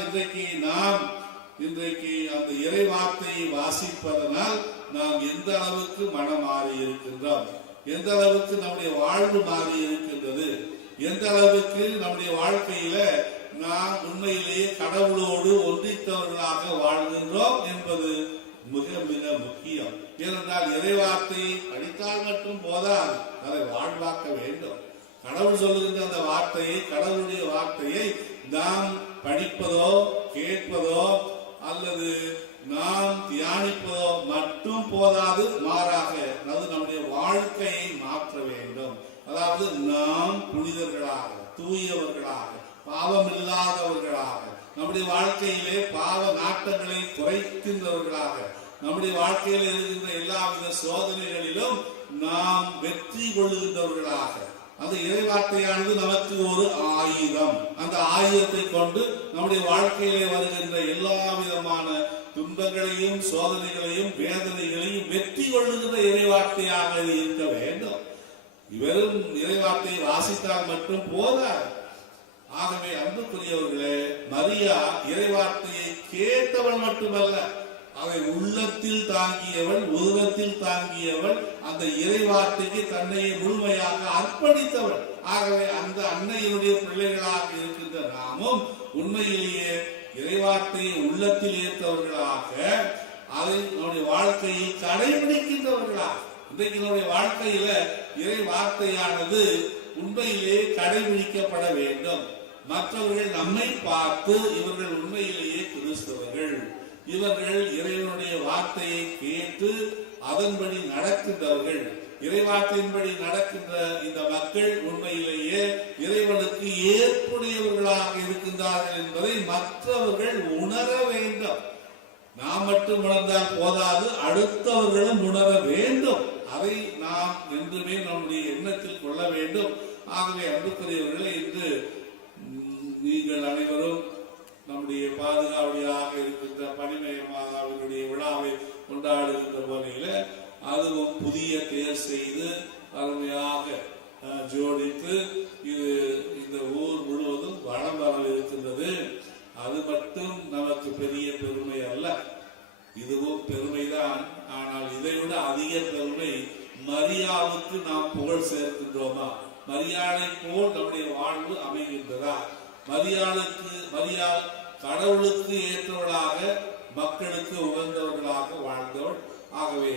இன்றைக்கு அந்த இறை வார்த்தையை வாசிப்பதனால் நாம் எந்த அளவுக்கு மனம் மாறி இருக்கின்றோம், எந்த அளவுக்கு நம்முடைய வாழ்வு மாறி இருக்கின்றது, எந்த அளவுக்கு நம்முடைய வாழ்க்கையில நாம் உண்மையிலேயே கடவுளோடு ஒன்றித்தவர்களாக வாழ்கின்றோம் என்பது மிக மிக முக்கியம். ஏனென்றால் இறைவார்த்தையை படித்தால் மட்டும் போதாது, அதை வாழ்வாக்க வேண்டும். கடவுள் சொல்லுகின்ற அந்த வார்த்தையை, கடவுளுடைய வார்த்தையை நாம் படிப்பதோ கேட்பதோ அல்லது நாம் தியானிப்பதோ மட்டும் போதாது, மாறாக அது நம்முடைய வாழ்க்கையை மாற்ற வேண்டும். அதாவது நாம் புனிதர்களாக, தூயவர்களாக, பாவம் இல்லாதவர்களாக, நம்முடைய வாழ்க்கையிலே பாவ நாட்டங்களை குறைக்கின்றவர்களாக, நம்முடைய வாழ்க்கையில் இருக்கின்ற எல்லாவித சோதனைகளிலும் நாம் வெற்றி கொள்கின்றவர்களாக, அந்த இறைவார்த்தையானது நமக்கு ஒரு ஆயுதம். அந்த ஆயுதத்தை கொண்டு நம்முடைய வாழ்க்கையிலே வருகின்ற எல்லா விதமான துன்பங்களையும் சோதனைகளையும் வேதனைகளையும் வெற்றி கொள்ளுகின்ற இறைவார்த்தையாக இருக்க வேண்டும். வெறும் இறைவார்த்தையை வாசித்தால் மட்டும் போதாது. ஆகவே அன்புக்குரியவர்களே, மரியா இறைவார்த்தையை கேட்டவள் மட்டுமல்ல, அதை உள்ளத்தில் தாங்கியவள், உதரத்தில் தாங்கியவள், அந்த இறைவார்த்தைக்கு தன்னை முழுமையாக அர்ப்பணித்தவள். ஆகவே அந்த அன்னையினுடைய பிள்ளைகளாக இருக்கின்ற நாமும் உண்மையிலேயே இறைவார்த்தையை உள்ளத்தில் ஏற்றவர்களாக, அதை நம்முடைய வாழ்க்கையில் கடைபிடிக்கின்றவர்களாக, இன்றைக்கு நம்முடைய வாழ்க்கையில இறை வார்த்தையானது உண்மையிலே கடைபிடிக்கப்பட வேண்டும். மற்றவர்கள் நம்மை பார்த்து இவர்கள் உண்மையிலேயே கிறிஸ்தவர்கள், இவர்கள் இறைவனுடைய வார்த்தையை கேட்டு அதன்படி நடக்கின்றவர்கள் இறைவார்த்தையின்படி நடக்கின்ற இந்த மக்கள் உண்மையிலேயே இறைவனுக்கு ஏற்புடையவர்களாக இருக்கின்றார்கள் என்பதை மற்றவர்கள் உணர வேண்டும். நாம் மட்டும் உணர்ந்தால் போதாது, அடுத்தவர்களும் உணர வேண்டும். அதை நாம் என்றுமே நம்முடைய எண்ணத்தில் கொள்ள வேண்டும். ஆகவே அன்புக்குரியவர்களே, இன்று நீங்கள் அனைவரும் நம்முடைய பாதுகாவலியாக இருக்கின்ற பனிமய மாதாவினுடைய விழாவை கொண்டாடுகின்ற வகையில அதுவும் புதிய தேர் செய்து அருமையாக ஜோடித்து இது இந்த ஊர் முழுவதும் வளம் வர இருக்கின்றது. அது மட்டும் நமக்கு பெரிய பெருமை அல்ல, இதுவும் பெருமைதான். ஆனால் இதைவிட அதிக பெருமை மரியாவுக்கு நாம் புகழ் சேர்க்கின்றோமா, மரியாதை போல் நம்முடைய வாழ்வு அமைகின்றதா, மரியாள் கடவுளுக்கு ஏற்றவளாக மக்களுக்கு உகந்தவர்களாக வாழ்ந்தவள். ஆகவே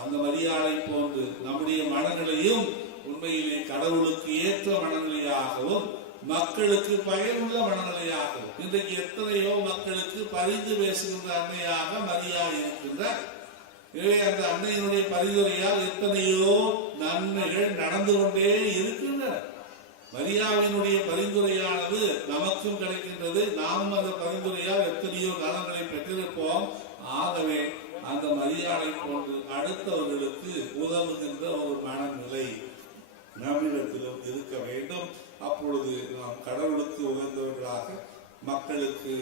அந்த மரியாதை போன்று நம்முடைய மனநிலையும் உண்மையிலே கடவுளுக்கு ஏற்ற மனநிலையாகவும் மக்களுக்கு பயனுள்ள மனநிலையாகவும், இன்றைக்கு எத்தனையோ மக்களுக்கு பரிந்து பேசுகின்ற அன்னையாக மரியா இருக்கின்றார். எனவே அந்த அன்னையினுடைய பரிந்துரையால் எத்தனையோ நன்மைகள் நடந்து கொண்டே இருக்கின்றன. மரியாவினுடைய பரிந்துரையானது நமக்கும் கிடைக்கின்றது. நாமும் அந்த பரிந்துரையால் எத்தனையோ நலன்களை பெற்றிருப்போம். ஆகவே அந்த மரியாதை போன்று அடுத்தவர்களுக்கு உதவுகின்ற ஒரு மனநிலை நம்மிடத்திலும் இருக்க வேண்டும். அப்பொழுது நாம் கடவுளுக்கு உகந்தவர்களாக, மக்களுக்கு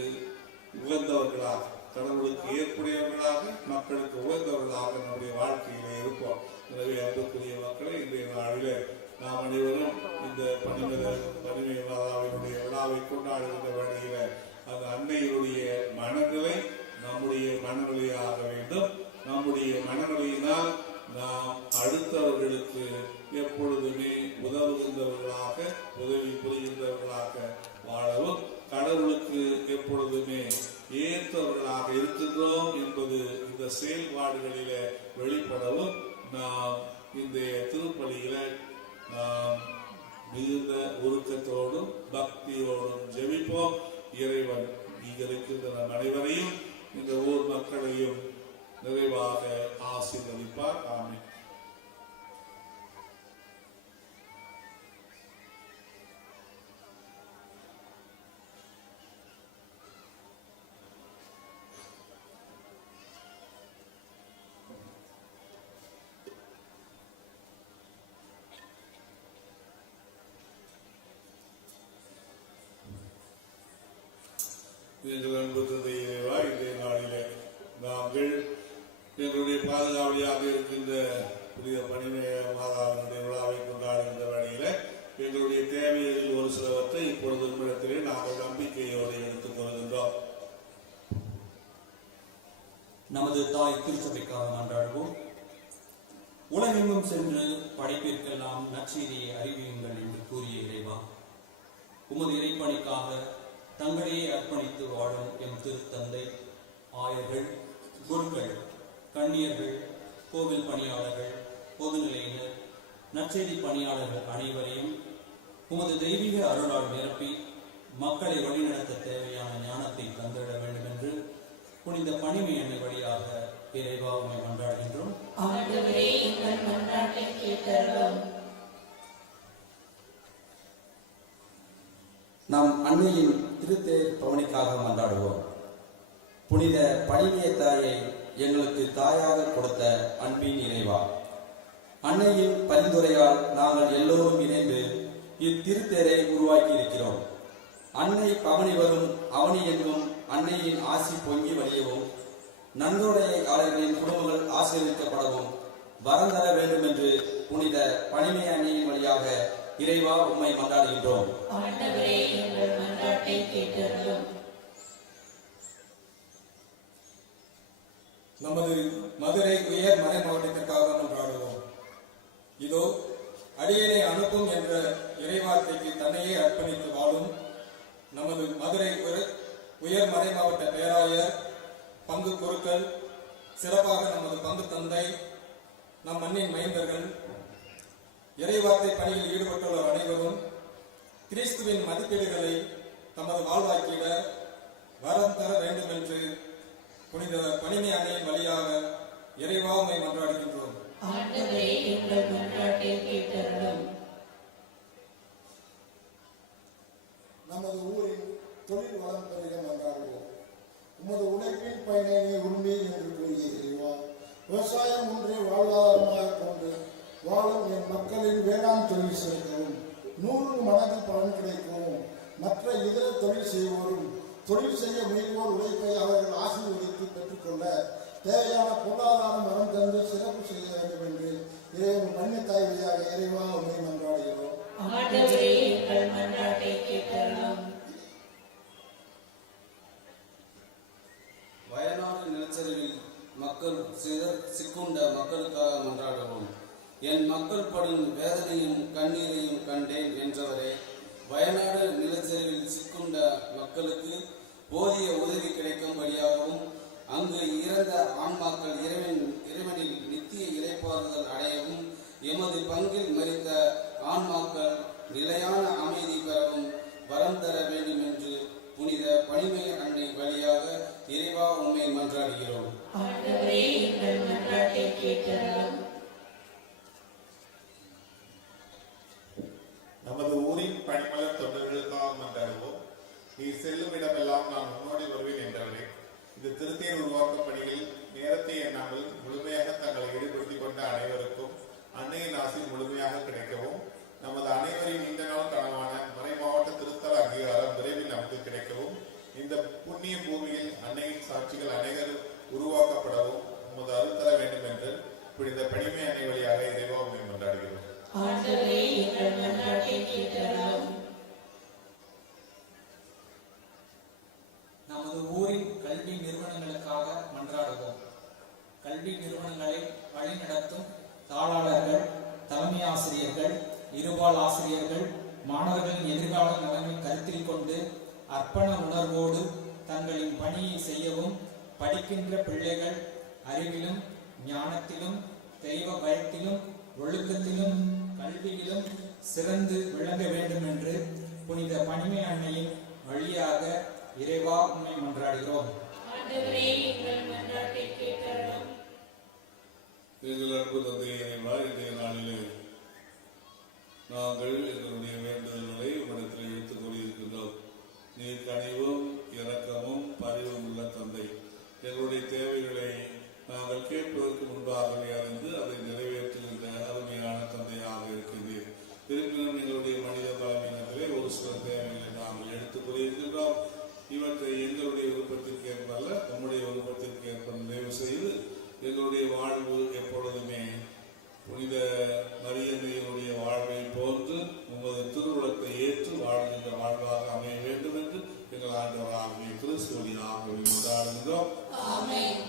உகந்தவர்களாக, கடவுளுக்கு ஏற்புடையவர்களாக, மக்களுக்கு உகந்தவர்களாக நம்முடைய வாழ்க்கையிலே இருப்போம். எனவே அன்புக்குரிய மக்களை, இன்றைய நாளிலே நாம் அனைவரும் இந்த பனிமய மாதாவினுடைய விழாவை கொண்டாடுகின்ற வழியில அந்த அன்னையினுடைய மனநிலை நம்முடைய மனநிலையாக வேண்டும். நம்முடைய மனநிலையினால் நாம் அடுத்தவர்களுக்கு எப்பொழுதுமே உதவுகின்றவர்களாக, உதவி புரிகின்றவர்களாக வாழவும், கடவுளுக்கு எப்பொழுதுமே ஏற்றவர்களாக இருக்கின்றோம் என்பது இந்த செயல்பாடுகளில வெளிப்படவும் நாம் இந்த திருப்பலியில நாம் மிகுந்த உருக்கத்தோடும் பக்தியோடும் ஜெபிப்போம். இறைவன் இங்க இருக்கின்ற நம் அனைவரையும், இந்த ஊர் மக்களையும் நிறைவாக ஆசீர்வதிப்பார். ஆமென். எங்கள் அன்பு தந்தை இறைவா, இன்றைய நாளிலே நாங்கள் எங்களுடைய பாதுகாவலியாக இருக்கின்ற புதிய பனிமய மாதாவினுடைய விழாவை கொண்டாடுகின்ற வழியில எங்களுடைய தேவைகளில் ஒரு சிலவற்றை இப்பொழுது உங்களிடத்திலே நாங்கள் நம்பிக்கையோடு எடுத்துக் கொள்கின்றோம். நமது தாய் திருச்சபைக்காக மன்றாடுவோம். உலகெங்கும் சென்று படைப்பிற்கெல்லாம் நற்செய்தியை அறிவியுங்கள் என்று கூறிய இறைவா, உமது இறைப்பணிக்காக தங்களையே அர்ப்பணித்து வாழும் எம் திருத்தந்தை, ஆயர்கள், குருக்கள், கன்னியர்கள், கோவில் பணியாளர்கள், பொதுநிலையினர், நற்செய்தி பணியாளர்கள் அனைவரையும் உமது தெய்வீக அருளால் நிரப்பி மக்களை வழிநடத்த தேவையான ஞானத்தை தந்திட வேண்டும் என்று புனித பணிமை அன்னை வழியாக இறைவா உம்மை மன்றாடுகின்றோம். ஆண்டவரே, எங்கள் மன்றாட்டை கேட்டருளும். நாம் அன்னையின் திருத்தேர் பவனிக்காக மன்றாடுவோம். புனித பணிமைய தாயை எங்களுக்கு தாயாக கொடுத்த அன்பின் இறைவா, அன்னையின் பரிந்துரையால் நாங்கள் எல்லோரும் இணைந்து இத்திருத்தேரை உருவாக்கி இருக்கிறோம். அன்னை பவனி வரும் அவனி எங்கும் அன்னையின் ஆசி பொங்கி வழியவும், நன்கொடையாளர்களின் குடும்பங்கள் ஆசீர்வதிக்கப்படவும் வரம் தர வேண்டும் என்று புனித பணிமை அன்னையின் வழியாக இறைவா உம்மை மன்றாடுகின்றோம். ஆண்டவரே, எங்கள் மன்றாட்டை கேட்டருளும். நமது மதுரை உயர் மறை மாவட்டத்திற்காக மன்றாடுவோம். இதோ அடியனை அனுப்பும் என்ற இறைவார்த்தைக்கு தன்னையே அர்ப்பணித்து வாழும் நமது மதுரை உயர் மறை மாவட்ட பேராயர், பங்கு குருக்கள், சிறப்பாக நமது பங்கு தந்தை, நம் மண்ணின் மைந்தர்கள், இறைவார்த்தை பணியில் ஈடுபட்டுள்ள அனைவரும் கிறிஸ்துவின் மதிப்பீடுகளை தமது வாழ்வாக்கிட வரம் தர வேண்டும் என்று புனித பணிமை அன்னையின் வழியாக இறைவா உம்மை மன்றாடுகின்றோம். ஆண்டவரே எங்கள் மன்றாட்டை கேட்டருளும். நமது ஊரின் தொழில் வளம் பெருக மன்றாடுவோம். உமது உழைப்பின் பயனை உரிமை என்று கூறிய இறைவா, விவசாயம் ஒன்றே வாழ்வாதாரமாக கொண்டு வாழும் என் மக்களின் வேளாண் தொழில் செய்யவும் 100 மடங்கு பலன் கிடைக்கவும் மற்ற இதர தொழில் செய்வோரும் தொழில் செய்ய முயல்வோர் உழைப்பை அவர்கள் ஆசீர்வதித்து பெற்றுக்கொள்ள தேவையான பொருளாதாரம் வரம் தந்து சிறப்பு செய்ய வேண்டும் என்று இறைவன் மன்னித்தாய் வழியாக இறைவா உண்மை மன்றாடுகிறோம். ஆண்டவரே எங்கள் மன்றாட்டை கேட்டருளும். வயநாடு நிலச்சரிவில் மக்கள் சிக்குண்ட மக்களுக்காக மன்றாடுவோம். என் மக்கள் படும் வேதனையும் கண்ணீரையும் கண்டேன் என்றவரே, வயநாடு நிலச்சரிவில் சிக்குண்ட மக்களுக்கு போதிய உதவி கிடைக்கும்படியாகவும் அங்கு இறந்த ஆன்மாக்கள் இறைவனில் நித்திய இளைப்பாறுதல் அடையவும் எமது பங்கில் மரித்த ஆன்மாக்கள் நிலையான அமைதி பெறவும் வரம் தர வேண்டும் என்று புனித பணிமை அன்னை வழியாக இறைவா உம்மை மன்றாடுகிறோம். ஆண்டவரே எங்கள் மன்றாட்டை கேட்டருளும். நமது ஊரின் பணிமலர் தொண்டர்களுக்காக மன்றாடுவோம். நீ செல்லும் இடமெல்லாம் நான் முன்னோடி வருவேன் என்றவரே, இது திருத்தேர் உருவாக்கும் பணியில் நேரத்தை எண்ணாமல் முழுமையாக தங்களை ஈடுபடுத்திக் கொண்ட அனைவருக்கும் அன்னையின் ஆசி முழுமையாக கிடைக்கவும், நமது அனைவரின் நீண்ட நாள் கனவான மறை மாவட்ட திருத்தல அங்கீகாரம் விரைவில் நமக்கு கிடைக்கவும், இந்த புண்ணிய பூமியில் அன்னையின் சாட்சிகள் அனைவர் உருவாக்கப்படவும் உமது அருள் தர வேண்டும் என்று புனித பணிமை அன்னை வழியாக இறைவா உம்மை மன்றாடுகிறோம். ஆண்டவரே எங்கள் மன்றாட்டை கேட்டருளும். நமது ஊரின் கல்வி நிறுவனங்களுக்காக மன்றாடுவோம். கல்வி நிறுவனங்களை வழிநடத்தும் தாளாளர்கள், தலைமை ஆசிரியர்கள், இருபால் ஆசிரியர்கள் மாணவர்களின் எதிர்கால நலனை கருத்தில் கொண்டு அர்ப்பண உணர்வோடு தங்களின் பணியை செய்யவும், படிக்கின்ற பிள்ளைகள் அறிவிலும் ஞானத்திலும் தெய்வ பயத்திலும் ஒழுக்கத்திலும் கல்வியிலும் சிறந்து விளங்க வேண்டும் என்று புனித பணிமை அன்னையின் வழியாக இறைவா உம்மை மன்றாடுகிறோம். ஆண்டவரே எங்கள் மன்றாட்டை கேட்டருளும். எங்கள் அன்பு தந்தை இறைவா, இன்றைய நாளிலே நாங்கள் எங்களுடைய வேண்டுதல்களை உங்களிடத்தில் எடுத்துக் கூறியிருக்கின்றோம். நீர் கனிவும் இரக்கமும் பரிவும் உள்ள தந்தை, எங்களுடைய தேவைகளை நாங்கள் கேட்பதற்கு முன்பாகவே அறிந்து அதை நிறைவேற்றுகின்ற அருமையான தந்தையாக இருக்கின்றீர். இருப்பினும் எங்களுடைய மனித பலவீனத்திலே ஒரு சில தேவைகளை நாங்கள் எடுத்துக் கூறியிருக்கின்றோம். இவற்றை எங்களுடைய விருப்பத்திற்கு ஏற்பல்ல, நம்முடைய விருப்பத்திற்கு ஏற்ப நிறைவு செய்து எங்களுடைய வாழ்வு எப்பொழுதுமே புனித மரியன்னையினுடைய வாழ்வை போன்று உமது திருவுளத்தை ஏற்று வாழ்கின்ற வாழ்வாக அமைய வேண்டும் என்று எங்கள் ஆண்டவராகிய கிறிஸ்துவினாக கொண்டாடுகின்றோம். ஆமென்.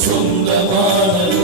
சொந்தமானது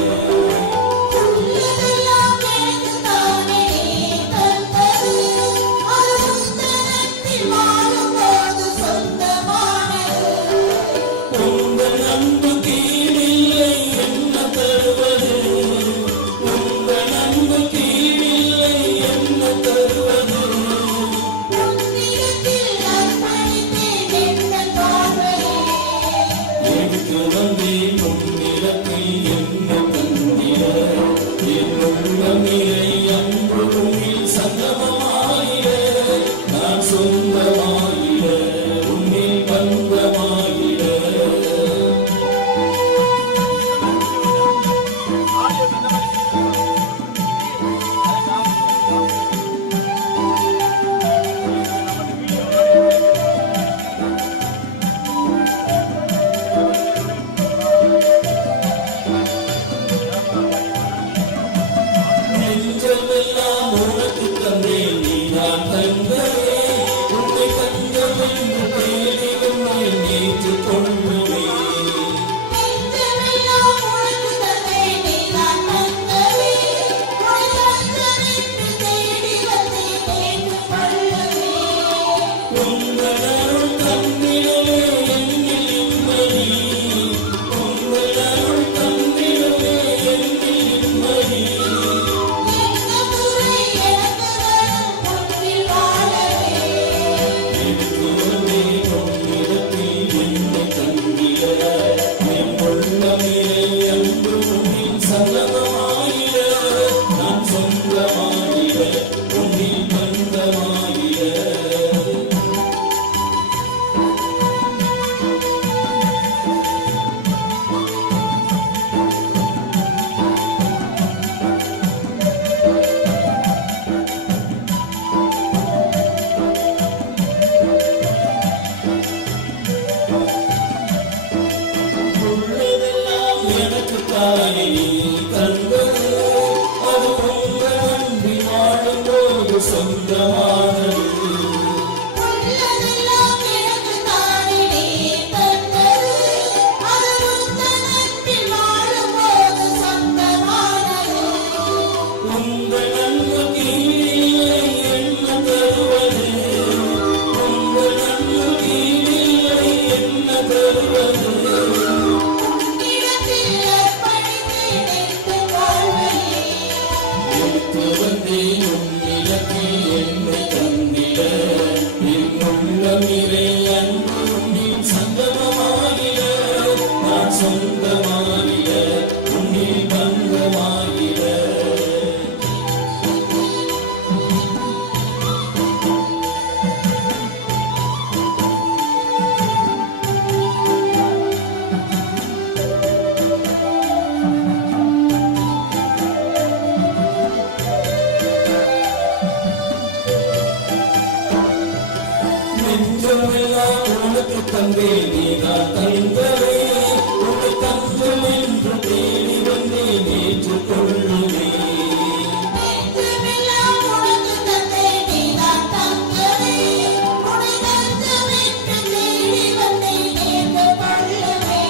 எனக்கு தானே நீ தந்தது அது உங்கள் அன்பில் வாழும்போது சொந்தமானது உள்ளதெல்லாம் எனக்கு தானே நீ தந்தது அது உந்தன் அன்பில் வாழும்போது சொந்தமானது உங்கள் அன்புக்கு இல்லை என்ன தருவது உங்கள் அன்புக்கு இல்லை என்ன தருவது உன்னிடத்தில் அர்ப்பணித்தேன் என் வாழ்வையே எடுத்து வந்தேன் உன்னிடத்தில் என்னை தந்திட என் உள்ளம் நிறை அன்பு உன்னில் சங்கமமாகிட நான் சொந்தமாகிட உன்னில் பந்தமாகிட நெஞ்சமெல்லாம் உனக்கு தந்தேன் நீதான் தந்தவே உன்னை தந்தம் என்று தேடி வந்தேன் ஏற்றுக்கொள்ளுவே நெஞ்சமெல்லாம் உனக்கு தந்தேன் நீதான் தந்ததே உன்னை தஞ்சமென்று தேடி வந்தேன் ஏற்றுக்கொள்ளுவே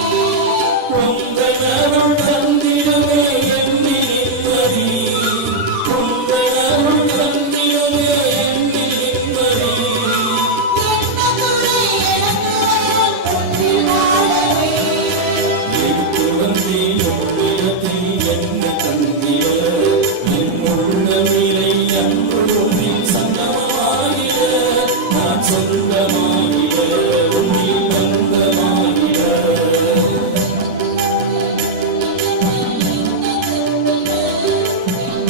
உங்கள் அருள் தந்திடவே என்னில் நிம்மதி உங்கள் அருள் தந்திடவே என்னில் நிம்மதி என்ன துணை எனக்கு வரும் உன்னில் வாழவே எடுத்து வந்தேன் உன்னிடத்தில் என்னை தந்திட என் உள்ளம் நிறை அன்பு உன்னில் சங்கமமாகிட நான் சொந்தமாகிட உன்னில் பந்தமாகிட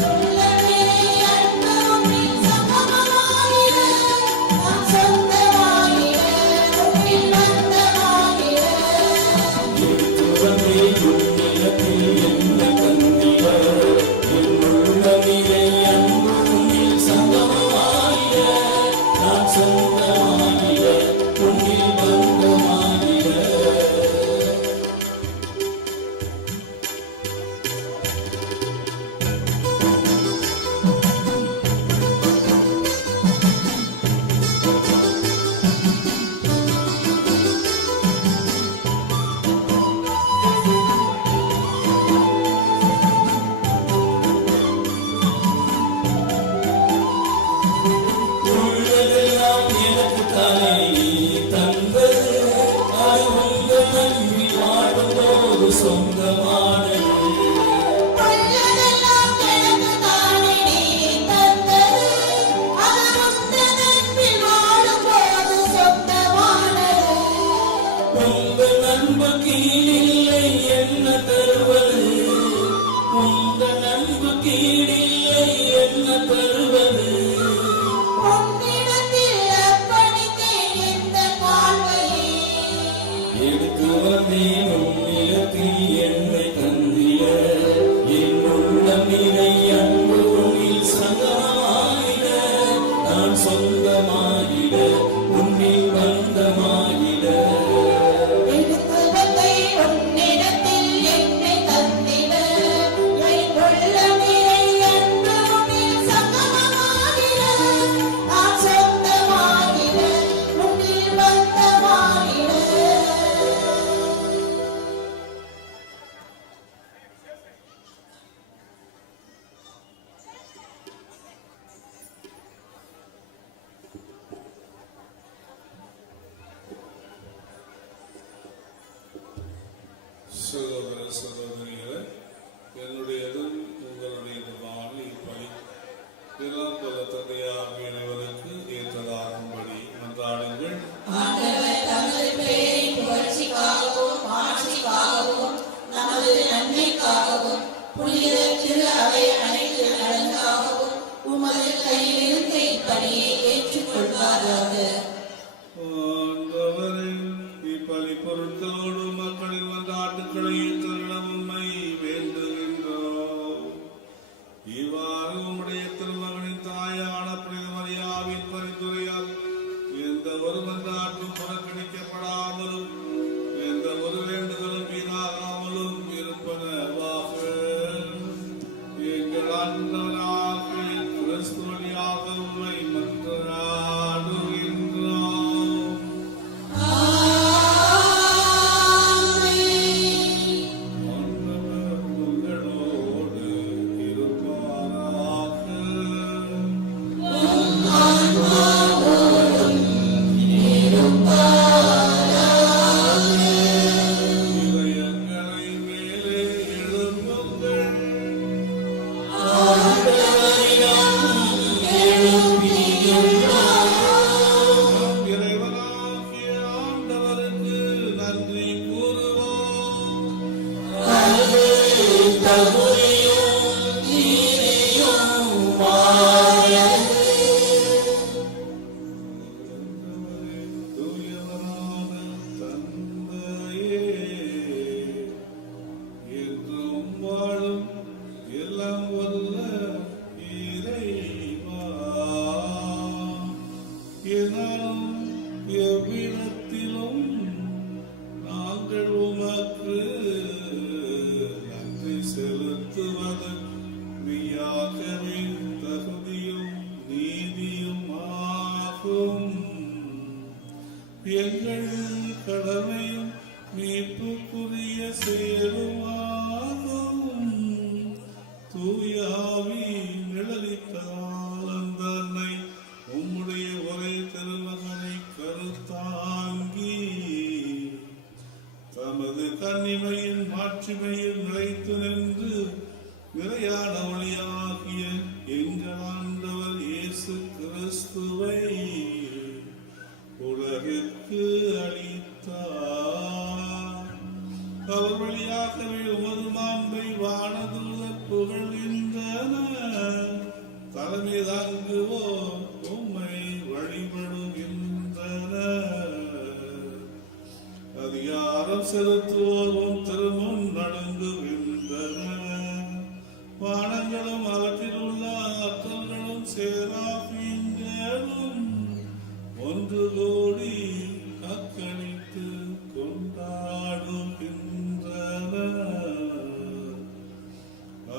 உள்ளமே அன்பு உன்னில் சமமாகிட நான் சொந்தமாகிட உன்னில் பந்தமாகிட எடுத்து வந்தேன் உன்னிடத்தில் என்னை தந்திட என் உள்ளம் நிறை அன்பு உன்னில் சங்கமமாகிட நான் சொந்தமாகிட உன்னில் பந்தமாகிட உள்ளதெல்லாம் எனக்கு தானே நீ தந்தது அது உங்கள் அன்பில் வாழும்போது சொந்தமானது உள்ளதெல்லாம் எனக்கு தானே நீ தந்தது அது உந்தன் அன்பில் வாழும்போது சொந்தமானது உங்கள் அன்புக்கு இல்லை என்ன தருவது உங்கள் அன்புக்கு இல்லை என்ன தருவது உன்னிடத்தில் அர்ப்பணித்தேன் எந்த வாழ்வையே எடுத்து வந்தேன் உன்னிடத்தில் என்னை தந்திட என் உள்ளம் நிறை அன்பு உன்னில் சங்கமமாகிட நான் சொந்தமாகிட உன்னில் பந்தமாகிட எடுத்து வந்தேன் உன்னிடத்தில் என்னை தந்திட என் உள்ளம் நிறை அன்பு உன்னில் சங்கமமாகிட நான் சொந்தமாகிட உன்னில் பந்தமாகிட சகோதர சகோதரிகளே, என்னுடையதும் உங்களுடையதுமான இப்படி இளம்பல தந்தையாக இறைவனுக்கு ஏற்றதாகும்படி மன்றாடுங்கள். ஆண்டவர் தமது பெயரின் புகழ்ச்சிக்காகவும் ஆட்சிக்காகவும் நமது நன்மைக்காகவும் புனித திரு அவை அனைத்து நலனுக்காகவும் உமது கையிலிருந்து இப்படியை ஏற்றுக்கொள்வாராக. ஆண்டவரின் இப்பலி பொருட்களோடு மக்களின் மன்றாட்டுக்களை ஏற்றருளும் உம்மை வேண்டுகின்றோம். இவ்வாறு உம்முடைய திருமகனின் தாயான புனித மரியாவின் பரிந்துரையால் எந்த ஒரு மன்றாட்டும் புறக்கணிக்கப்படாமலும் எந்த ஒரு வேண்டுதலும் வீணாகாமலும் இருப்பதாக. தகுதியும் நீதியும் மாயது. தூயவரான தந்தையே, என்றும் வாழும் எல்லாம் வல்ல இறைவா, என்னாலும் எவ்விடத்திலும் நாங்கள் உமக்கு நன்றி செலுத்துவது மெய்யாகவே தகுதியும் நீதியும் ஆகும். எங்கள் கடமையும் மீட்புக்குரிய செயலுமாகும். தூயாவி நிழலிட்டால் அந்த அன்னை உம்முடைய ஒரே திருமகனை கருத்தாங்கி தமது கன்னிமையின் மாட்சிமையில் நிலைத்து நின்று நிறையான ஒளியாகிய எங்கள் ஆண்டவர் இயேசு கிறிஸ்துவை உலகிற்கு அளித்தார். அவர் வழியாகவே உமது மாண்பை வானதூதர் புகழ்கின்றனர். தலைமை தாங்குவோர் உம்மை வழிபடுகின்றனர். அதிகாரம் செலுத்துவோரும் திருமுன் நடுங்குகின்றனர். வானங்களும் அவற்றில் உள்ள ஆற்றல்களும் சேராபீன்களும் ஒன்று கூடி அக்களித்து கொண்டாடுகின்றனர்.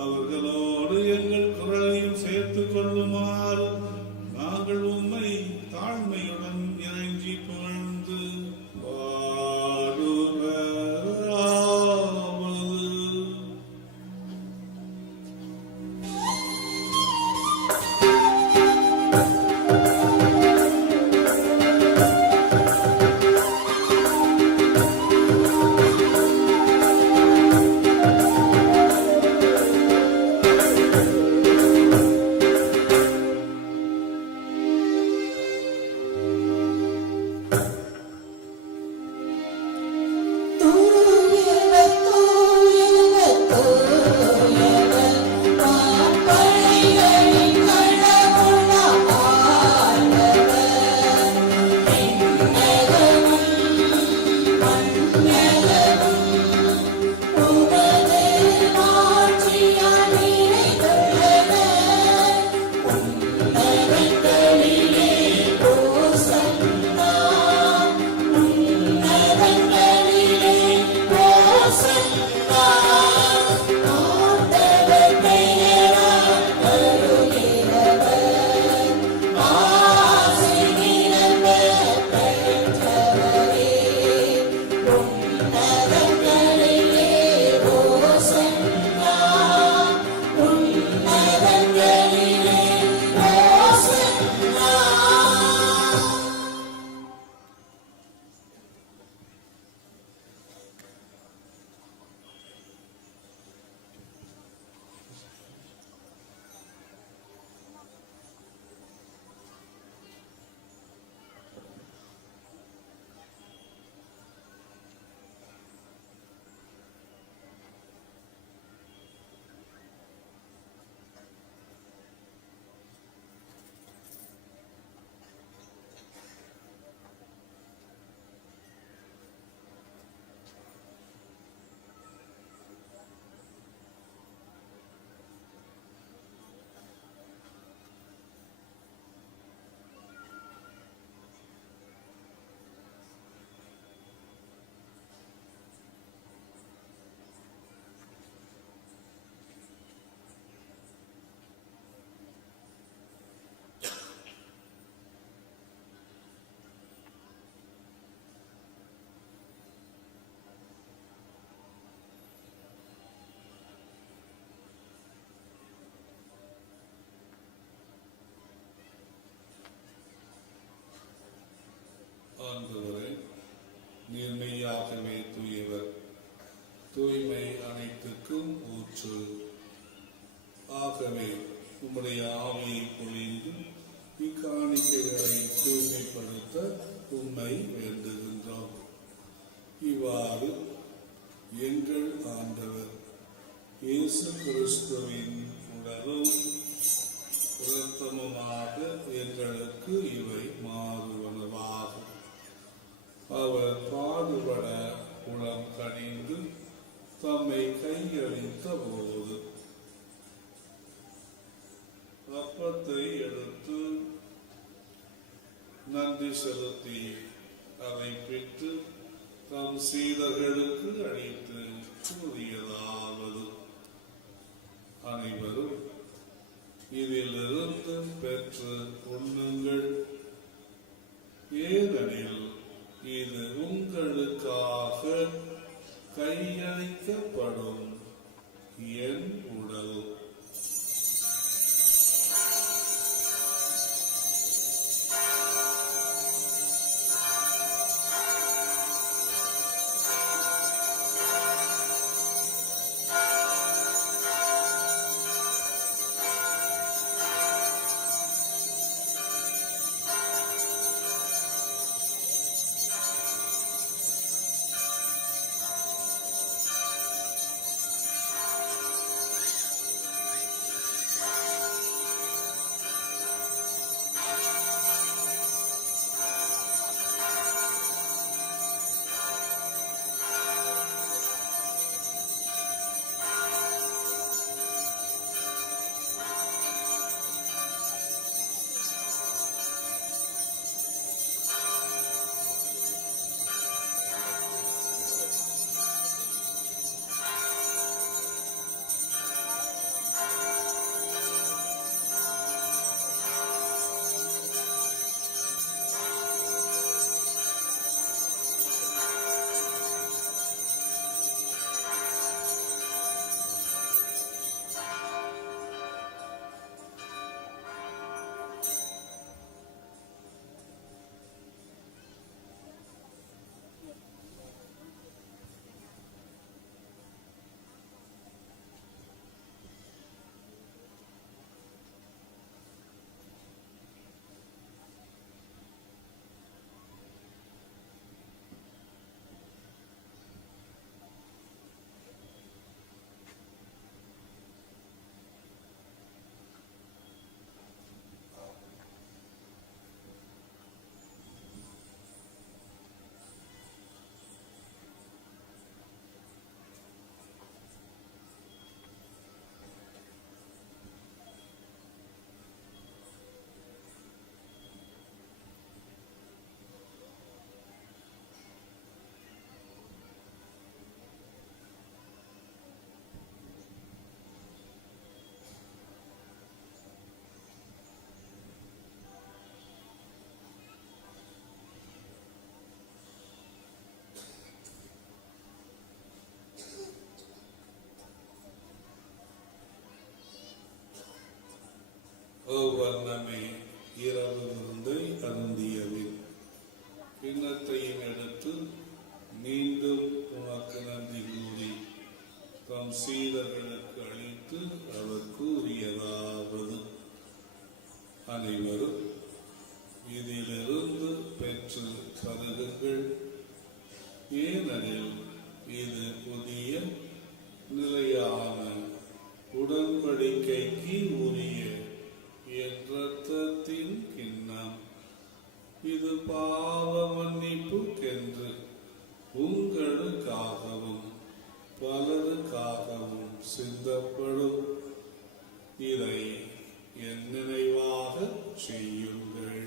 அவர்களோடு எங்கள் குரலையும் சேர்த்துக் கொள்ளுமாறு நாங்கள் உம்மை தாழ்மையுடன் இறைஞ்சி புகழ்ந்து பாடுவதாவது. தூயவர் தூயவர் தூயவர் வான்படைகளின் கடவுளாம் ஆண்டவர். விண்ணகமும் மண்ணகமும் உமது மாட்சியால் நிறைந்துள்ளன. உன்னதங்களிலே ஓசன்னா, உன்னதங்களிலே ஓசன்னா. ஆண்டவர் பெயரால் வருகிறவர் ஆசி நிரம்ப பெற்றவரே. உன்னதங்களிலே ஓசன்னா, உன்னதங்களிலே ஓசன்னா. ஆண்டவரே, நீர் மெய்யாகவே தூயவர், தூய்மை அனைத்துக்கும் ஊற்று. ஆகவே உம்முடைய ஆவியை பொழிந்து இக்காணிக்கைகளை தூய்மைப்படுத்த உம்மை வேண்டுகின்றோம். இவ்வாறு எங்கள் ஆண்டவர் இயேசு கிறிஸ்துவின் உடலும் இரத்தமுமாக எங்களுக்கு இவை மாறுவனவாகும். அவர் பாடுபட உளம் கனிந்து தம்மை கையளித்த போது அப்பத்தை எடுத்து நன்றி செலுத்தி அதை பெற்று தம் சீடர்களுக்கு அளித்து கூறியதாவது: அனைவரும் இதிலிருந்து பெற்று உண்ணுங்கள், ஏனெனில் இது உங்களுக்காக கையளிக்கப்படும் என் உடல். வண்ணமே இரவு விருந்தை அருந்தியவில் கிண்ணத்தையும் எடுத்து மீண்டும் உனக்கு நன்றி கூறி தம் சீடர்களுக்கு அளித்து அவர் கூறியதாவது: அனைவரும் இதிலிருந்து பெற்று பருகுங்கள், ஏனெனில் இது புதிய நிலையான உடன்படிக்கைக்கு உரிய என் இரத்தத்தின் கிண்ணம். இது பாவ மன்னிப்புக்கென்று உங்களுக்காகவும் பலருக்காகவும் சிந்தப்படும். இதை என் நினைவாக செய்யுங்கள்.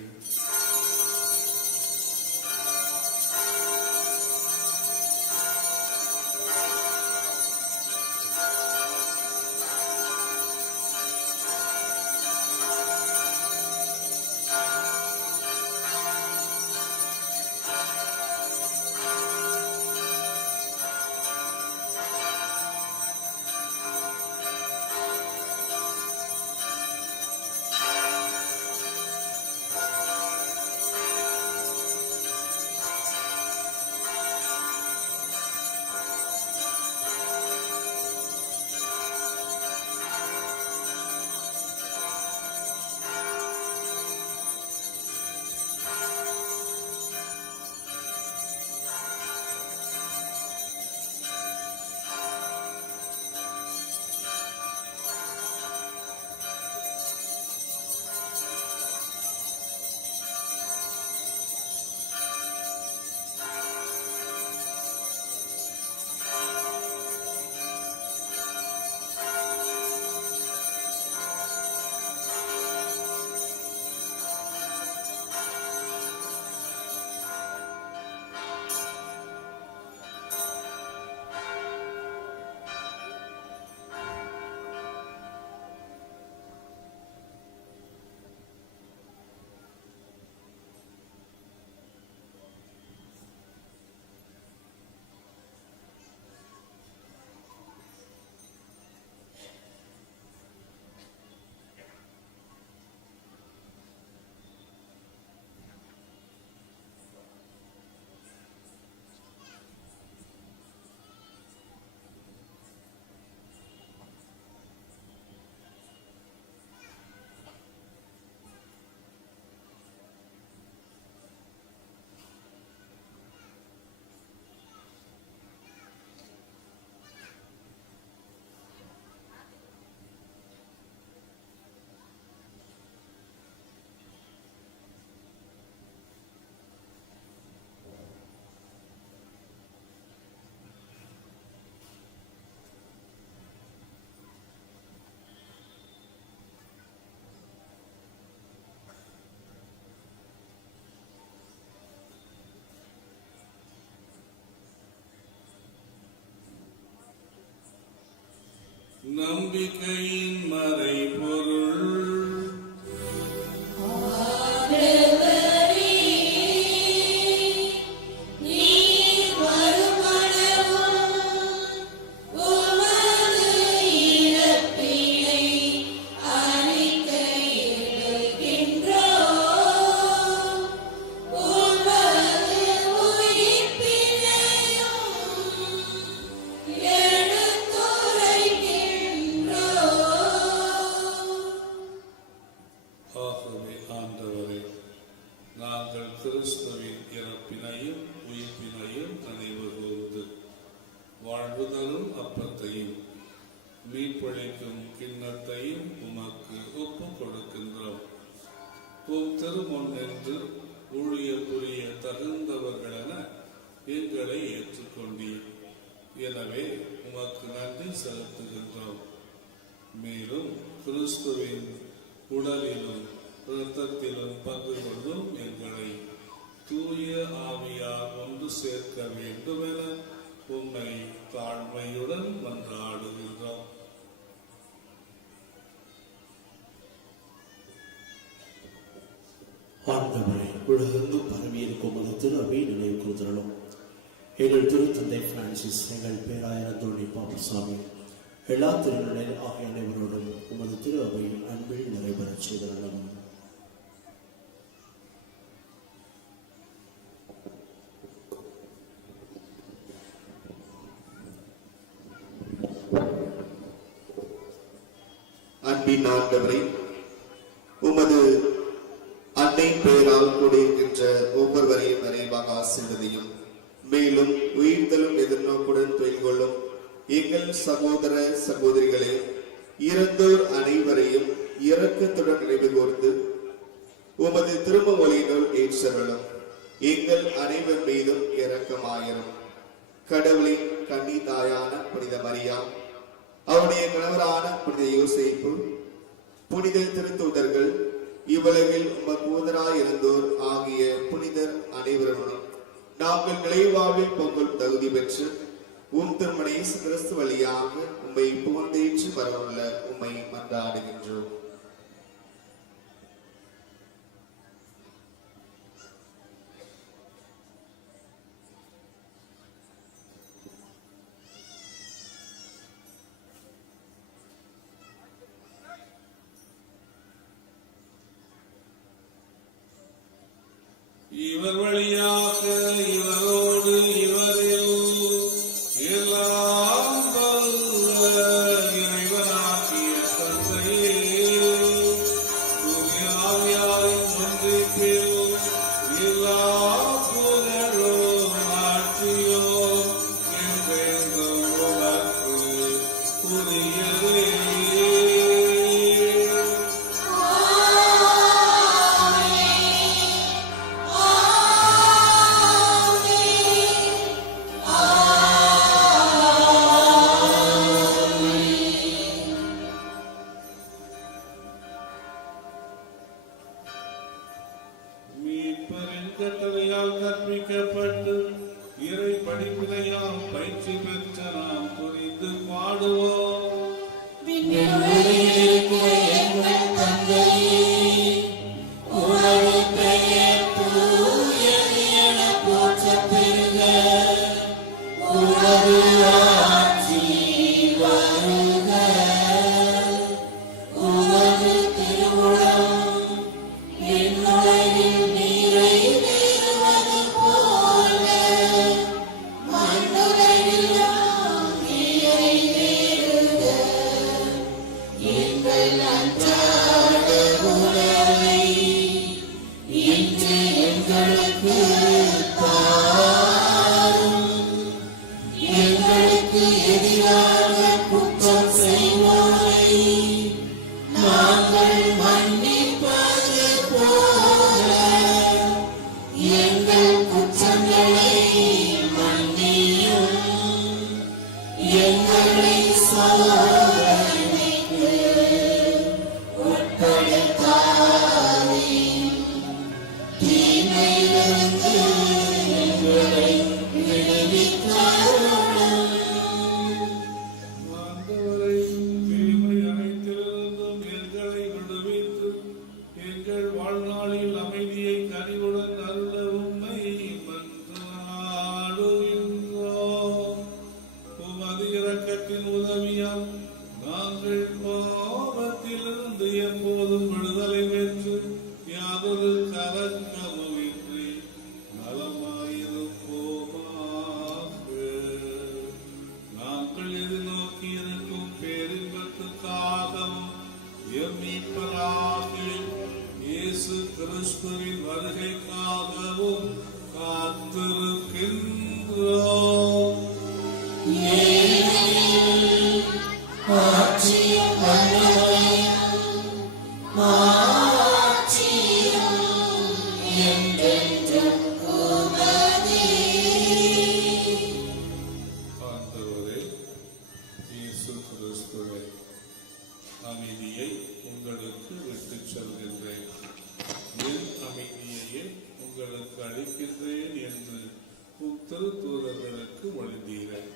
நம்பிக்கையின் மறைபொருள் ஆண்டவரே, நீர் வருமளவும் உமது இறப்பினை அறிக்கையிடுகின்றோம். உமது உயிர்ப்பினையும் எடுத்துரைக்கின்றோம். ஆகவே ஆண்டவரே, நாங்கள் கிறிஸ்துவின் இறப்பினையும் உயிர்ப்பினையும் நினைவு கூர்ந்து வாழ்வு தரும் அப்பத்தையும் மீட்பளிக்கும் கிண்ணத்தையும் உமக்கு ஒப்புக் கொடுக்கின்றோம். உம் திருமுன் நின்று ஊழியர் புரிய தகுந்தவர்களென எங்களை ஏற்றுக்கொண்டீர். எனவே உமக்கு நன்றி செலுத்துகின்றோம். மேலும் கிறிஸ்துவின் உடலிலும் இரத்தத்திலும் பங்கு கொள்ளும் எங்களை தூய ஆவியார் ஒன்று சேர்க்க வேண்டும் என உம்மை தாழ்மையுடன் மன்றாடுகின்றோம். ஆண்டவரே, உலகெங்கும் பரவியிருக்கும் உமது திரு அவை நினைவு கூர்ந்தருளும். எங்கள் திருத்தந்தை பிரான்சிஸ், எங்கள் பேராயர் அந்தோணி பாப்பசாமி, எல்லா திருநிலையில் ஆகிய அனைவரோடும் உமது திரு அவை அன்பில் நிறைவேறச் செய்தருளும். அன்பின் ஆண்டவரே, உமது அன்னை பெயரால் கூடியிருக்கின்ற ஒவ்வொருவரையும் நிறைவாக ஆசீர்வதியும். மேலும் உயிர்த்தலும் எதிர்நோக்குடன் தொழில் கொள்ளும் எங்கள் சகோதர சகோதரிகளே, இறந்தோர் அனைவரையும் இரக்கத்துடன் நினைவு கூர்ந்து உமது திரும்ப ஒளியினுள் ஏற்றருளும். எங்கள் அனைவர் மீதும் இரக்கமாயிரும். கடவுளின் கன்னி தாயான புனித மரியா, அவருடைய கணவரான புனித யோசேப்பு, புனித திருத்தூதர்கள், இவ்வுலகில் உமக்கூதராய் இருந்தோர் ஆகிய புனிதர் அனைவருடனும் நாங்கள் நிலைவாழ்வில் பொங்கல் தகுதி பெற்று உம் திருமண இயேசு கிறிஸ்து வழியாக உம்மை புகழ்ந்தேற்று வரவுள்ள உம்மை மன்றாடுகின்றோம். இவர் வழியாக இவரோடு இவரில் எல்லாம் வல்ல இறைவனாகிய தந்தையே, தூய ஆவியாரின் ஒன்றிப்பில் எல்லா புகழும் ஆட்சியும் என்றென்றும் உமக்கு உரியதே. மீட்பரின் கட்டளையால் கற்பிக்கப்பட்டு இறை படிப்பினையால் பயிற்சி பெற்ற நாம் புரிந்து பாடுவோம். விண்ணுலகில் இருக்கிற எங்கள் தந்தையே, உமது பெயர் தூயது எனப் போற்றப் பெறுக. உமது ஆட்சி வருக. உமது திருவுளம் விண்ணுலகில் நிறைவேறுவது போல மண்ணுலகிலும் நிறைவேறுக. நாங்கள் பாவத்திலிருந்து எப்போதும் விடுதலை பெற்று யாதொரு கலக்கமுமின்றி நலமாயிருப்போமாக. நாங்கள் எதிர்நோக்கி இருக்கும் பேரின்பத்துக்காகவும் எம் மீட்பராகிய இயேசு கிறிஸ்துவின் வருகைக்காகவும் காத்திருக்கின்றோம். ஆட்சியும் வல்லமையும் மாட்சியும் என்றென்றும் உமதே. ஆண்டவரே இயேசு கிறிஸ்துவே, அமைதியை உங்களுக்கு விட்டுச் செல்கின்றேன், என் அமைதியையே உங்களுக்கு அளிக்கின்றேன் என்று உம் திருத்தூதர்களுக்கு மொழிந்தீரேன்.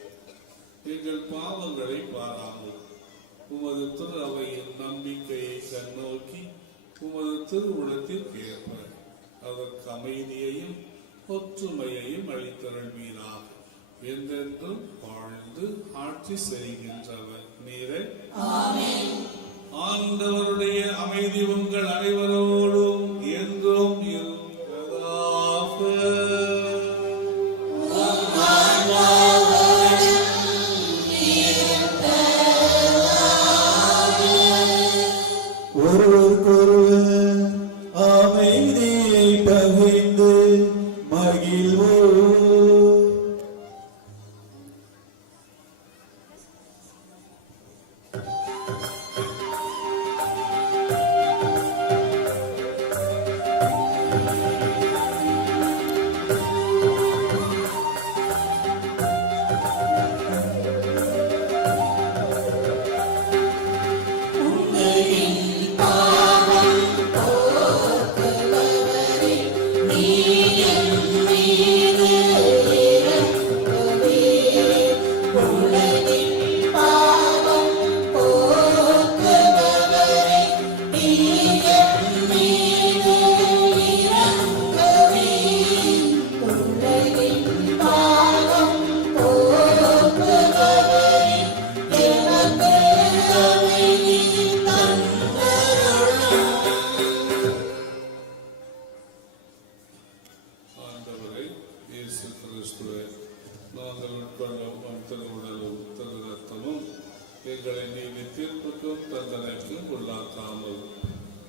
எங்கள் பாவங்களை பாராமல் உமது திரு அவையின் நம்பிக்கையை கண்ணோக்கி உமது திருவுளத்தில் கேட்ப அதற்கு அமைதியையும் ஒற்றுமையையும் அளித்தருள்வீராக. என்றென்றும் வாழ்ந்து ஆட்சி செய்கின்றவர் நீரே. ஆண்டவருடைய அமைதி உங்கள் அனைவரோடும் என்றும் இருப்பதாக. ஒருவருக்கொருவர் அமைதியை பகிர்ந்து மகிழ்வோம். ஆண்டவரே இயேசு கிறிஸ்துவே, நாங்கள் உட்கொள்ளும் உம் திருவுடலும் திரு ரத்தமும் எங்களை நீதி தீர்ப்புக்கும் தண்டனைக்கும் உள்ளாக்காமல்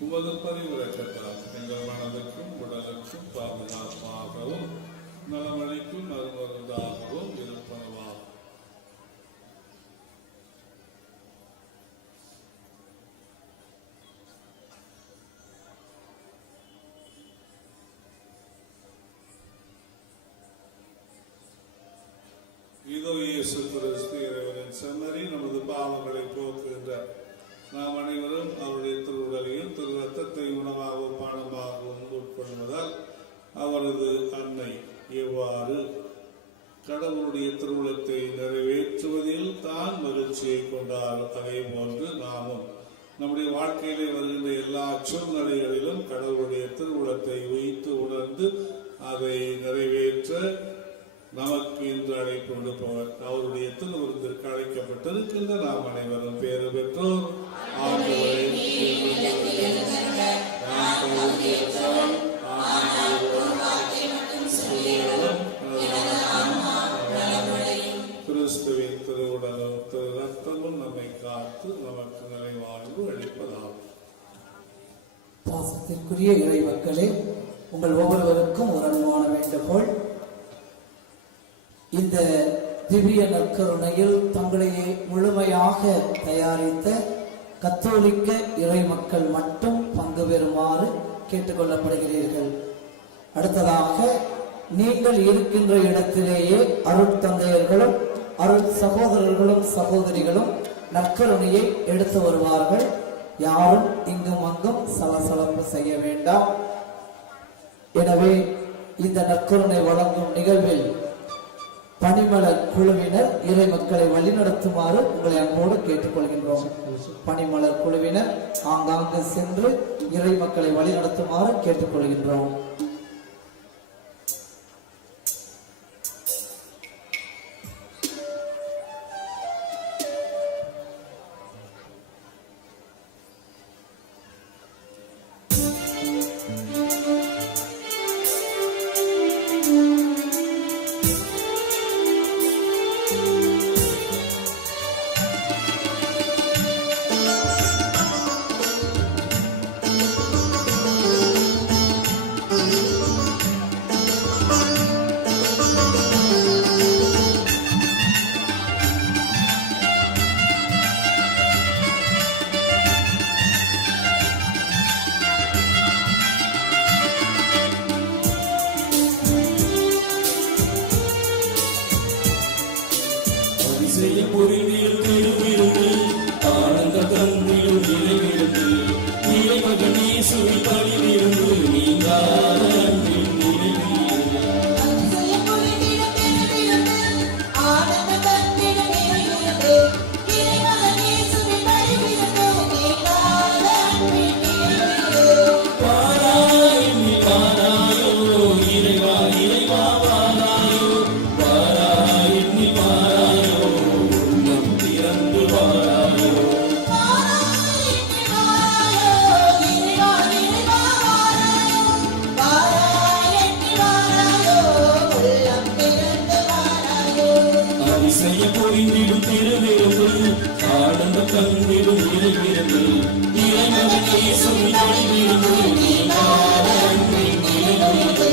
உமது பரிவுரைக்கத்தால் எங்கள் மனதுக்கும் உடலுக்கும் பாதுகாப்பாகவும் நலமளிக்கும் மறுமருந்தாகவும் இருப்பனவாகும். இதோ இயேசு கிறிஸ்து இறைவனின் செம்மறி நமது பாவங்களை போக்குகின்றார். நாம் அனைவரும் அவருடைய திருவுடலையும் திரு ரத்தத்தை உணவாகவும் பானமாகவும் உட்கொள்வதால் அவரது அன்னை எவ்வாறு கடவுளுடைய திருவுளத்தை நிறைவேற்றுவதில் தான் மகிழ்ச்சியை கொண்டார், அதே போன்று நாமும் நம்முடைய வாழ்க்கையிலே வருகின்ற எல்லா சூழ்நிலைகளிலும் கடவுளுடைய திருவுளத்தை வைத்து உணர்ந்து அதை நிறைவேற்ற நமக்கு இன்று அழைப்பு கொடுப்பவர் அவருடைய திருவிருந்திற்கு அழைக்கப்பட்டிருக்கின்ற நாம் அனைவரும் பேறு பெற்றோர். கிறிஸ்துவின் திருவுடலும் திரு ரத்தமும் நம்மை காத்து நமக்கு நிறைவாழ்வு அளிப்பதாகும். பாசத்திற்குரிய இறை மக்களே, உங்கள் ஒவ்வொருவருக்கும் ஒரு அன்பான வேண்டுகோள். இந்த திவ்ய நற்கருணையில் தங்களையே முழுமையாக தயாரித்த கத்தோலிக்க இறை மக்கள் மட்டும் பங்கு பெறுமாறு கேட்டுக்கொள்ளப்படுகிறீர்கள். அடுத்ததாக நீங்கள் இருக்கின்ற இடத்திலேயே அருட்தந்தையர்களும் அருள் சகோதரர்களும் சகோதரிகளும் நற்கருணையை எடுத்து வருவார்கள். யாரும் இங்கும் அங்கும் சலசலப்பு செய்ய வேண்டாம். எனவே இந்த நற்கருணை வழங்கும் நிகழ்வில் பணிமலர் குழுவினர் இறை மக்களை வழிநடத்துமாறு உங்களை அன்போடு கேட்டுக்கொள்கின்றோம். பணிமலர் குழுவினர் ஆங்காங்கு சென்று இறை மக்களை வழிநடத்துமாறு கேட்டுக்கொள்கின்றோம். தந்திடும் நிறைவிருந்து இறைமகன் இயேசுவின் ஒளிவிருந்து நீங்காத அன்பின் நிறைவிருந்து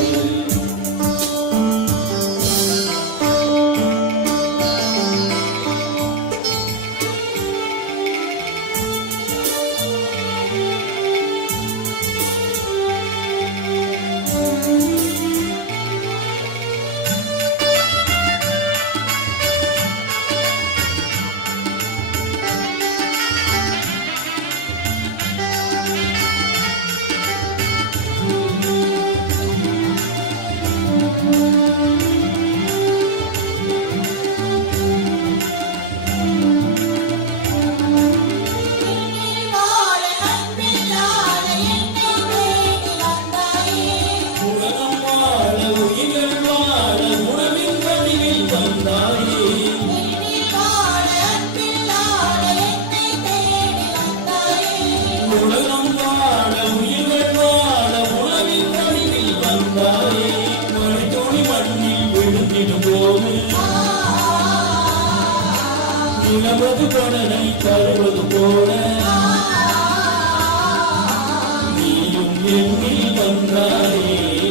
நிலவது கடனை தருவது போல நீயும் எண்ணில் வந்தாரே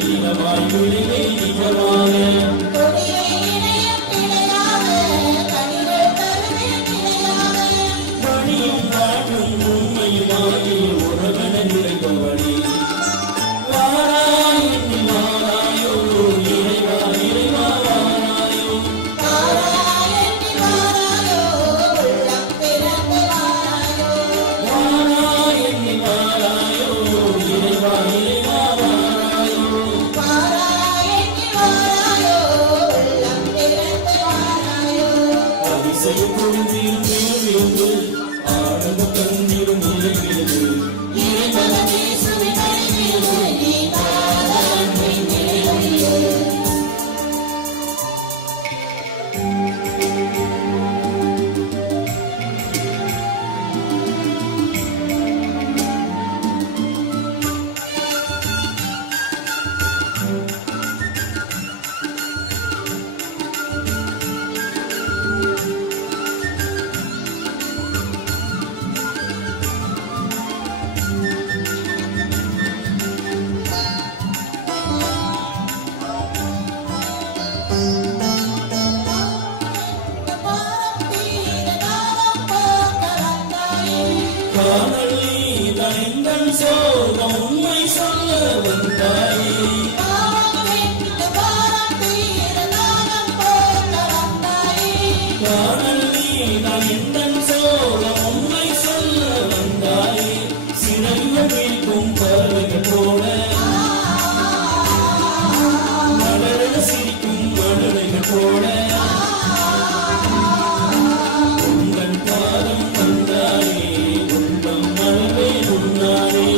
நிலவாய் விளைவே நிஜமான மணியும் காட்டும் உண்மையுமாகி உறவன நிறைந்தவழி வாராய் எண்ணி வாராயோ இறைவா இறைவா வாராயோ வாராய் எண்ணி வாராயோ இறைவா இறைவா வாராயோ அதிசயம் பொருந்திடும் மேலிருந்து ஆனந்த தந்திடும் நிறைவிருந்து இறைமகன் இயேசுவின் ஒளிவிருந்து நீங்காத அன்பின் நிறைவிருந்து காணல் நீதன் சோகம் உண்மை சொல்ல வந்தாயே காணல் நீதன் சோகம் உண்மை சொல்ல வந்தாயே சிறையில் வீழ்க்கும் பறவைகள் போல மலர சிரிக்கும் மலரைகள் போல உங்கள் பாதம் வந்தாயே உள்ளம் மலரே உன்னாரே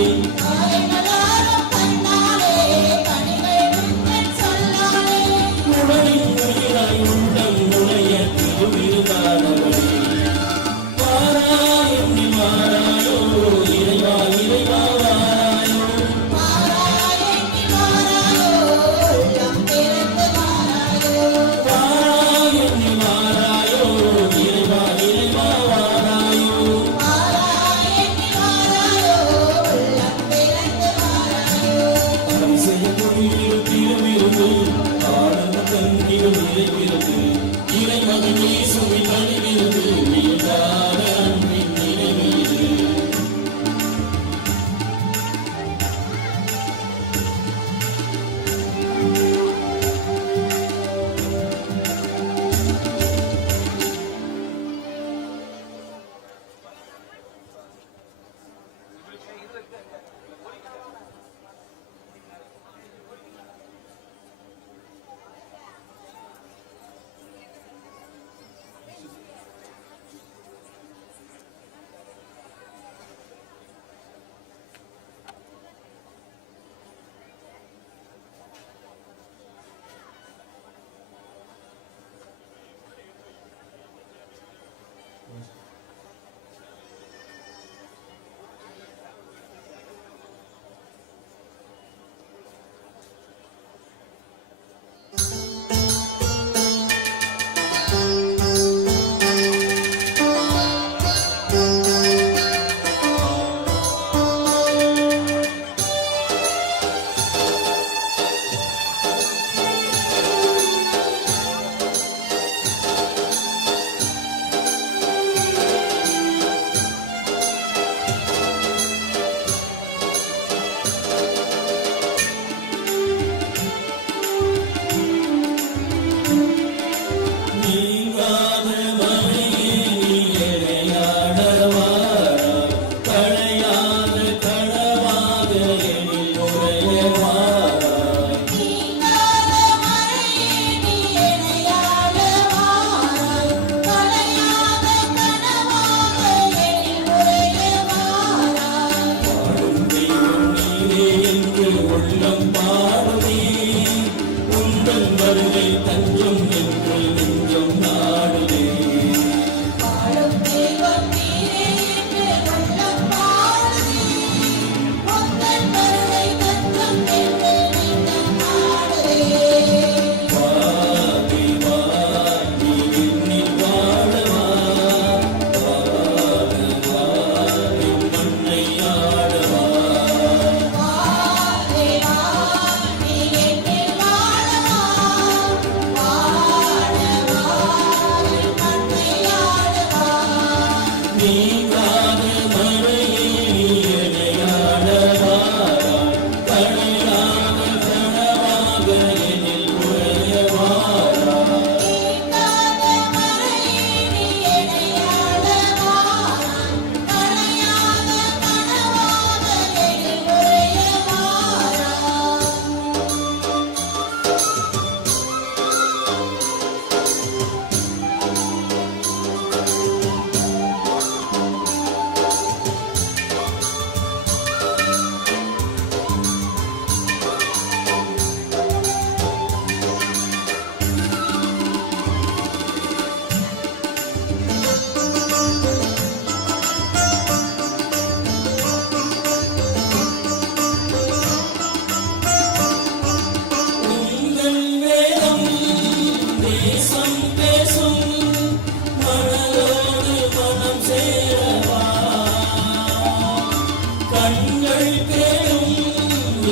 கண்கள் கேளும்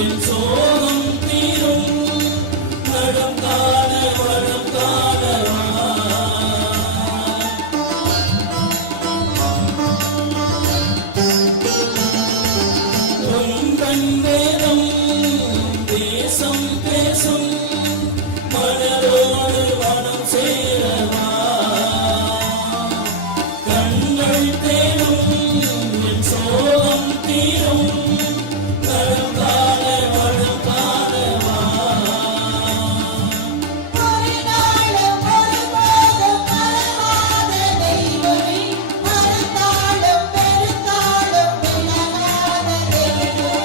என் சோகம் தீரும் நடம் காண வரம் காணவா பொங்கன் வேதம் தேசம் பேசும் மனதோடு மனம் சேரவா கண்கள் தேடும் என் சோகம் தீரும் நலம் காண வளம் காணவா ஒரு நாளும் ஒருபோதும் மறவாத தெய்வமே மறந்தாலும் பெருந்தாலும் விலகாத தெய்வமே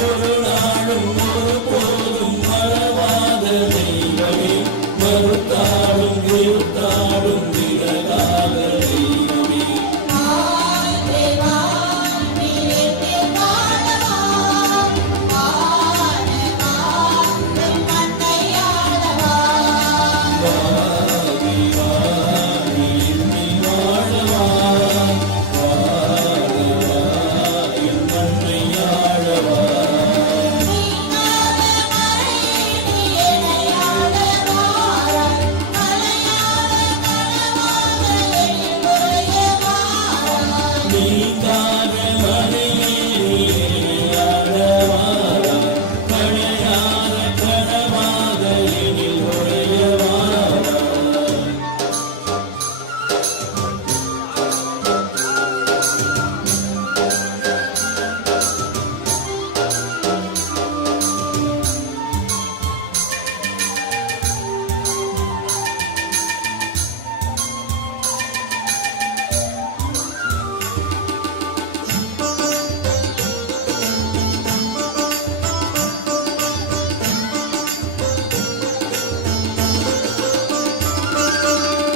ஒரு நாளும் ஒரு போதும் மறவாத தெய்வமே மறுத்தாலும் இருத்தாலும் விலகாத தெய்வமே தேவா நீரே வாழவா வாழவா என் மண்ணையாளவா வாழி வாழி எண்ணி வாழவா வாழவா என் மண்ணை ஆழவா நீங்காத மறையே நீ எனையாள வாராய் மலையாத கனவாக என் உரைய வாராய் நீங்காத மலையேறி ஆழவாரா கணையாத கனவாக எனில் உறையவாரா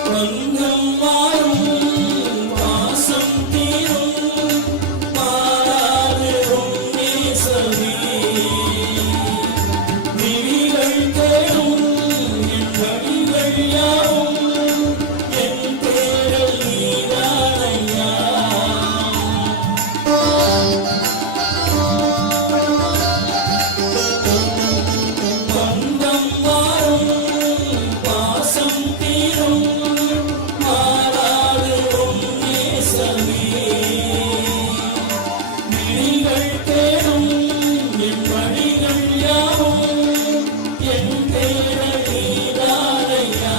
பங்கம் மாறும் வாசம் தீரும் மாறாது உன் நேசமே விழிகள் தேடும் என் வழிகள் யாவும் என் தேடல் நீதானையா பந்தம் மாறும் பாசம் தீரும் மாறாது உன் நேசமே விழிகள் தேடும் என் வழிகள் யாவும் என் தேடல் நீதானையா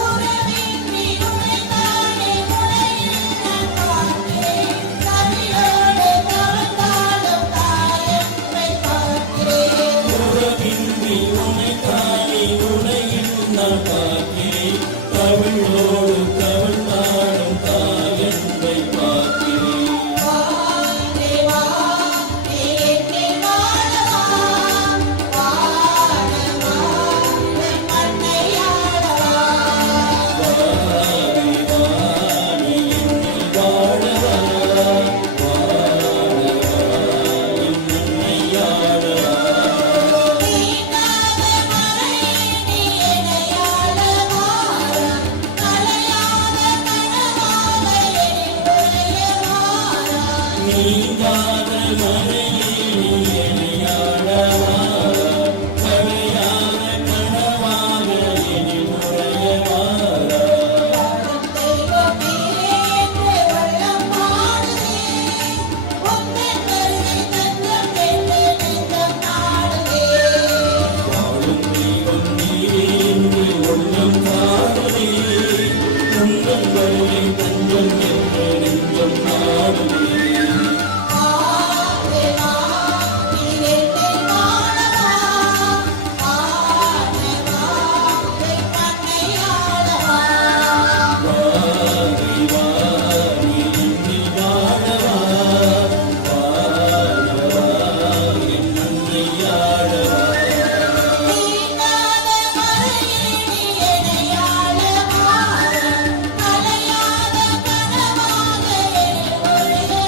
உறவின்றி உரைத்தானே உரையில் நான் பார்க்கிறேன் கவியோடு கவர்ந்தாலும் தாயன்மை பார்க்கிறேன் உறவின்றி உன்னை தானே உலகில் நான் பார்க்கிறேன் தமிழோடு கவர்ந்தாடும் தாயன்பை பார்க்கிறேன் தேவா நீரே வாழவா வாழவா என் மண்ணையாளவா வாழி வாழி எண்ணி வாழவா வாழவா என் மண்ணை ஆழவா நீங்காத மறையே நீ எனையாள வாராய் மலையாத கனவாக என் உரைய வாராய் நீங்காத மலையேறி எனையாழவா கரையாத கனவாக எனில் உறையவாரா தெய்வமே என்று வள்ளம் பாடுதே உந்தன் கருணை தஞ்சம் என்று நெஞ்சம் நாடுதே வாழும் தெய்வம் நீரே என்று உள்ளம் பாடுதே உங்கள் வருகை தஞ்சம் என்று நெஞ்சம் நாடுதே தேவா நீரே வாழவா வாழவா என் மண்ணையாளவா வாழி வாழி எண்ணி வாழவா வாழவா என் மண்ணை ஆழவா நீங்காத மறையே நீ எனையாள வாராய் மலையாத கனவாக என் உரைய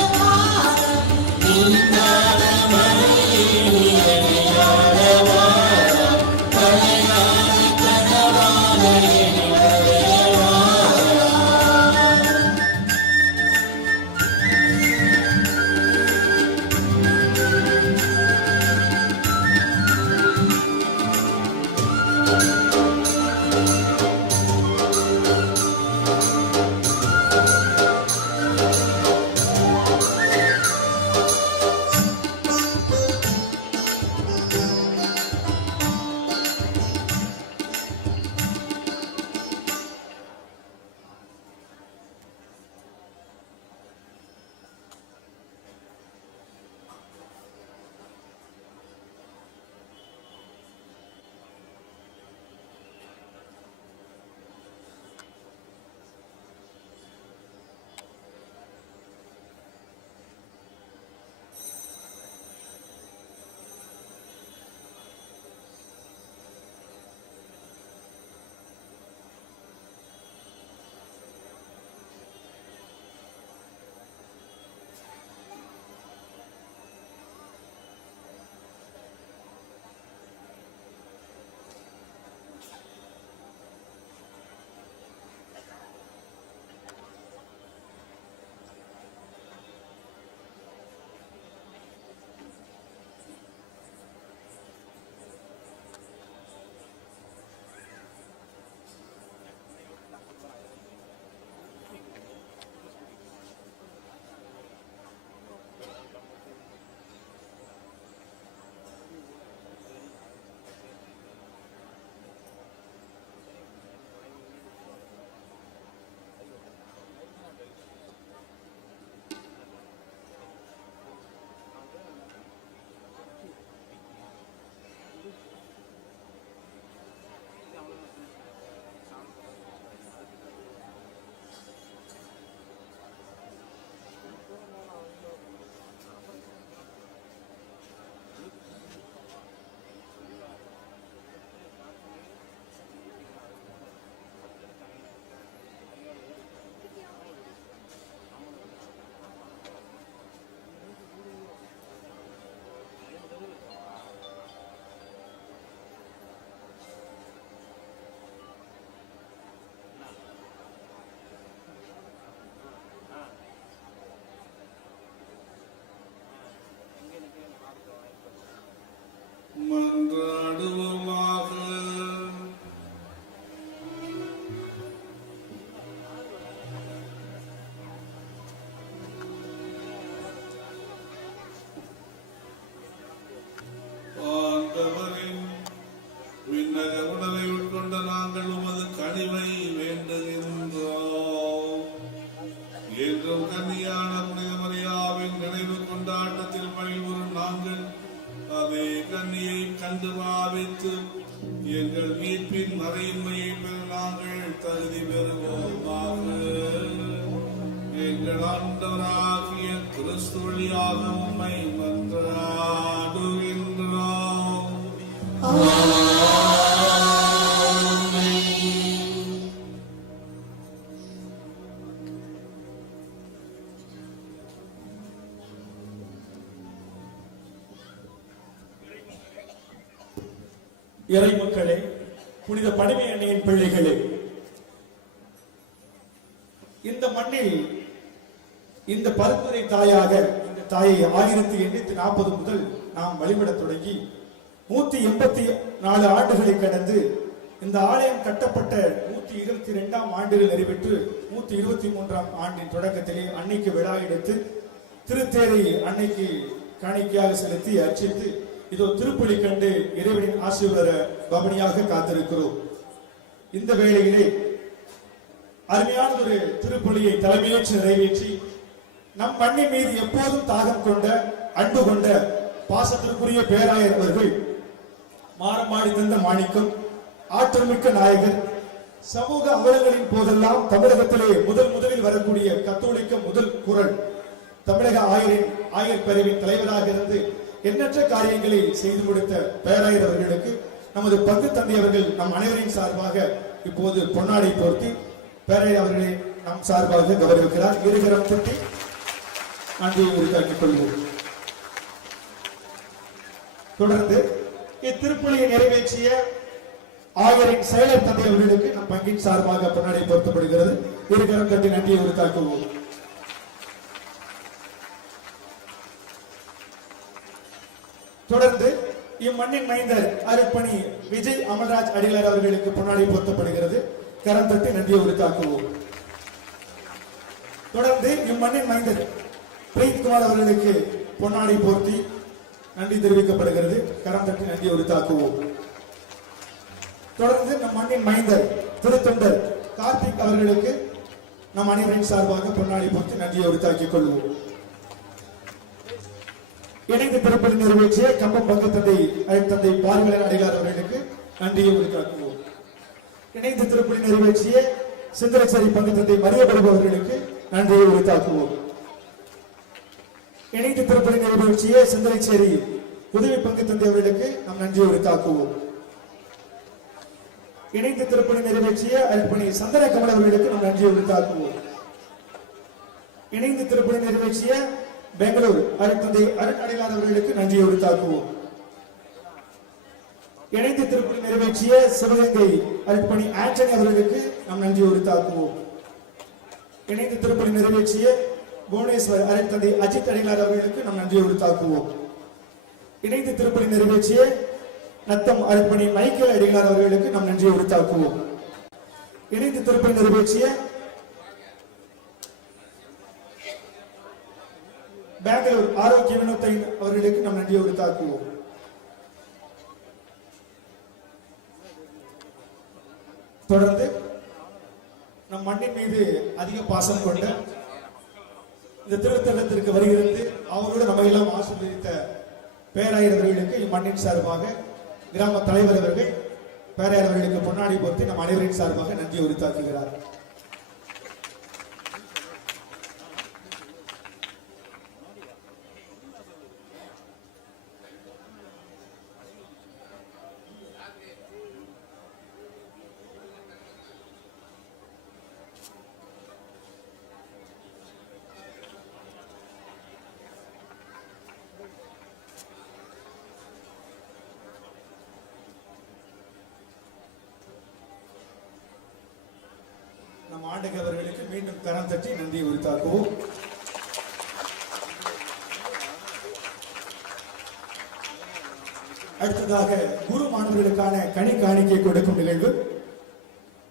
கன்னியான புனித மரியாவின் நினைவு கொண்டாட்டத்தில் பணிபுரியும் நாங்கள் அதே கன்னியை கண்டு பாவித்து எங்கள் மீட்பின் மறையின்மையை பெற நாங்கள் தகுதி பெறுவோமாக. எங்கள் ஆண்டவராகிய கிறிஸ்து வழியாக உம்மை மன்றாடுகின்றோம். இறை மக்களே, புனித பணிமை அன்னையின் பிள்ளைகளே, இந்த மண்ணில் இந்த பரிந்துரை தாயாக இந்த தாயை 1840 முதல் நாம் வழிபடத் தொடங்கி 184 ஆண்டுகளை கடந்து இந்த ஆலயம் கட்டப்பட்ட 122ஆம் ஆண்டில் நிறைவேற்று 123ஆம் ஆண்டின் தொடக்கத்திலே அன்னைக்கு விழா எடுத்து திருத்தேரை அன்னைக்கு காணிக்கையாக செலுத்தி அர்ச்சித்து இதோ திருப்பலி கண்டு இறைவனின் ஆசீர்வாத பவனியாக காத்திருக்கிறோம். இந்த வேளையிலே அருமையான ஒரு திருப்பலியை தலைமையேற்று நிறைவேற்றி நம் மண்ணின் மீது எப்போதும் தாகம் கொண்ட அன்பு கொண்ட பாசத்திற்குரிய பேராயர் அவர்கள் மாறமாடி தந்த மாணிக்கம், ஆற்றல்மிக்க நாயகர், சமூக அவலங்களின் போதெல்லாம் தமிழகத்திலே முதலில் வரக்கூடிய கத்தோலிக்க முதல் குரல், தமிழக ஆயர் பிரிவின் தலைவராக இருந்து எண்ணற்ற காரியங்களை செய்து கொடுத்த பேராயர் அவர்களுக்கு நமது பங்கு தந்தை அவர்கள் நம் அனைவரின் சார்பாக இப்போது பொன்னாடை போர்த்தி பேராயர் அவர்களை நம் சார்பாக கௌரவிக்கிறார். இருகரம் தட்டி நன்றியை உரித்தாக்கிக் கொள்வோம். தொடர்ந்து இத்திருப்பலியை நிறைவேற்றிய ஆயரின் செயலர் தந்தை அவர்களுக்கு நம் பங்கின் சார்பாக பொன்னாடை பொருத்தப்படுகிறது. இருகரம் தட்டி நன்றியை உரித்தாக்குவோம். தொடர்ந்து இம்மண்ணின் மைந்தர் அருட்பணி விஜய் அமல்ராஜ் அடிகளார் அவர்களுக்கு பொன்னாடை பொருத்தப்படுகிறது. கரம் தட்டி நன்றியை உரித்தாக்குவோம். தொடர்ந்து இம்மண்ணின் மைந்தர் பிரீத்குமார் அவர்களுக்கு பொன்னாடை போர்த்தி நன்றி தெரிவிக்கப்படுகிறது. கரம் தட்டி நன்றியை உரித்தாக்குவோம். தொடர்ந்து நம் மண்ணின் மைந்தர் திருத்தொண்டர் கார்த்திக் அவர்களுக்கு நம் அனைவரின் சார்பாக பொன்னாடை போர்த்தி நன்றியை உரித்தாக்கிக் கொள்வோம். இணைந்து திருப்பலி நிறைவேற்றிய கம்பம் பங்கு தந்தை தந்தை பார்வையாளர் அடிகளார் அவர்களுக்கு நன்றியை உரித்தாக்குவோம். இணைந்து திருப்பலி நிறைவேற்றிய சிந்தரச்சேரி பங்கு தந்தை மரியபிரபு அவர்களுக்கு நன்றியை உரித்தாக்குவோம். இணைந்து திருப்பலி நிறைவேற்றிய சிந்தரச்சேரி உதவி பங்கு தந்தை அவர்களுக்கு நாம் நன்றியை உரித்தாக்குவோம். இணைந்து திருப்பலி நிறைவேற்றிய அருட்பணி சந்தன கமல் அவர்களுக்கு நாம் நன்றியை உரித்தாக்குவோம். இணைந்து திருப்பலி நிறைவேற்றிய பெங்களூர் அருட்தந்தை அருண் அடிகளார் அவர்களுக்கு நன்றியை உரித்தாக்குவோம். இணைந்து திருப்பலி நிறைவேற்றிய சிவகங்கை அருட்பணி ஆண்டனி அவர்களுக்கு நாம் நன்றியை உரித்தாக்குவோம். இணைந்து திருப்பலி நிறைவேற்றிய புவனேஸ்வர் அருட்தந்தை அஜித் அடிகளார் அவர்களுக்கு நாம் நன்றியை உரித்தாக்குவோம். இணைந்து திருப்பலி நிறைவேற்றிய நத்தம் அருட்பணி மைக்கேல் அடிகளார் அவர்களுக்கு நாம் நன்றியை உரித்தாக்குவோம். இணைந்து திருப்பலி நிறைவேற்றிய பெங்களூர் ஆரோக்கிய வினோத்தை அவர்களுக்கு நாம் நன்றியை உரித்தாக்குவோம். தொடர்ந்து நம் மண்ணின் மீது அதிக பாசம் கொண்ட இந்த திருத்தலத்திற்கு வருகிறது அவரோடு நம்ம எல்லாம் ஆசீர்வதித்த பேராயர் அவர்களுக்கு இம்மண்ணின் சார்பாக கிராம தலைவர் அவர்கள் பேராயர் அவர்களுக்கு பொன்னாடி போர்த்தி நம் அனைவரின் சார்பாக நன்றி உரித்தாக்குகிறார். நம் ஆண்டக அவர்களுக்கு மீண்டும் கரம் தட்டி நன்றியை உரித்தாக்குவோம். அடுத்ததாக குரு மாணவர்களுக்கான கனி காணிக்கை கொடுக்கும் நிகழ்வு.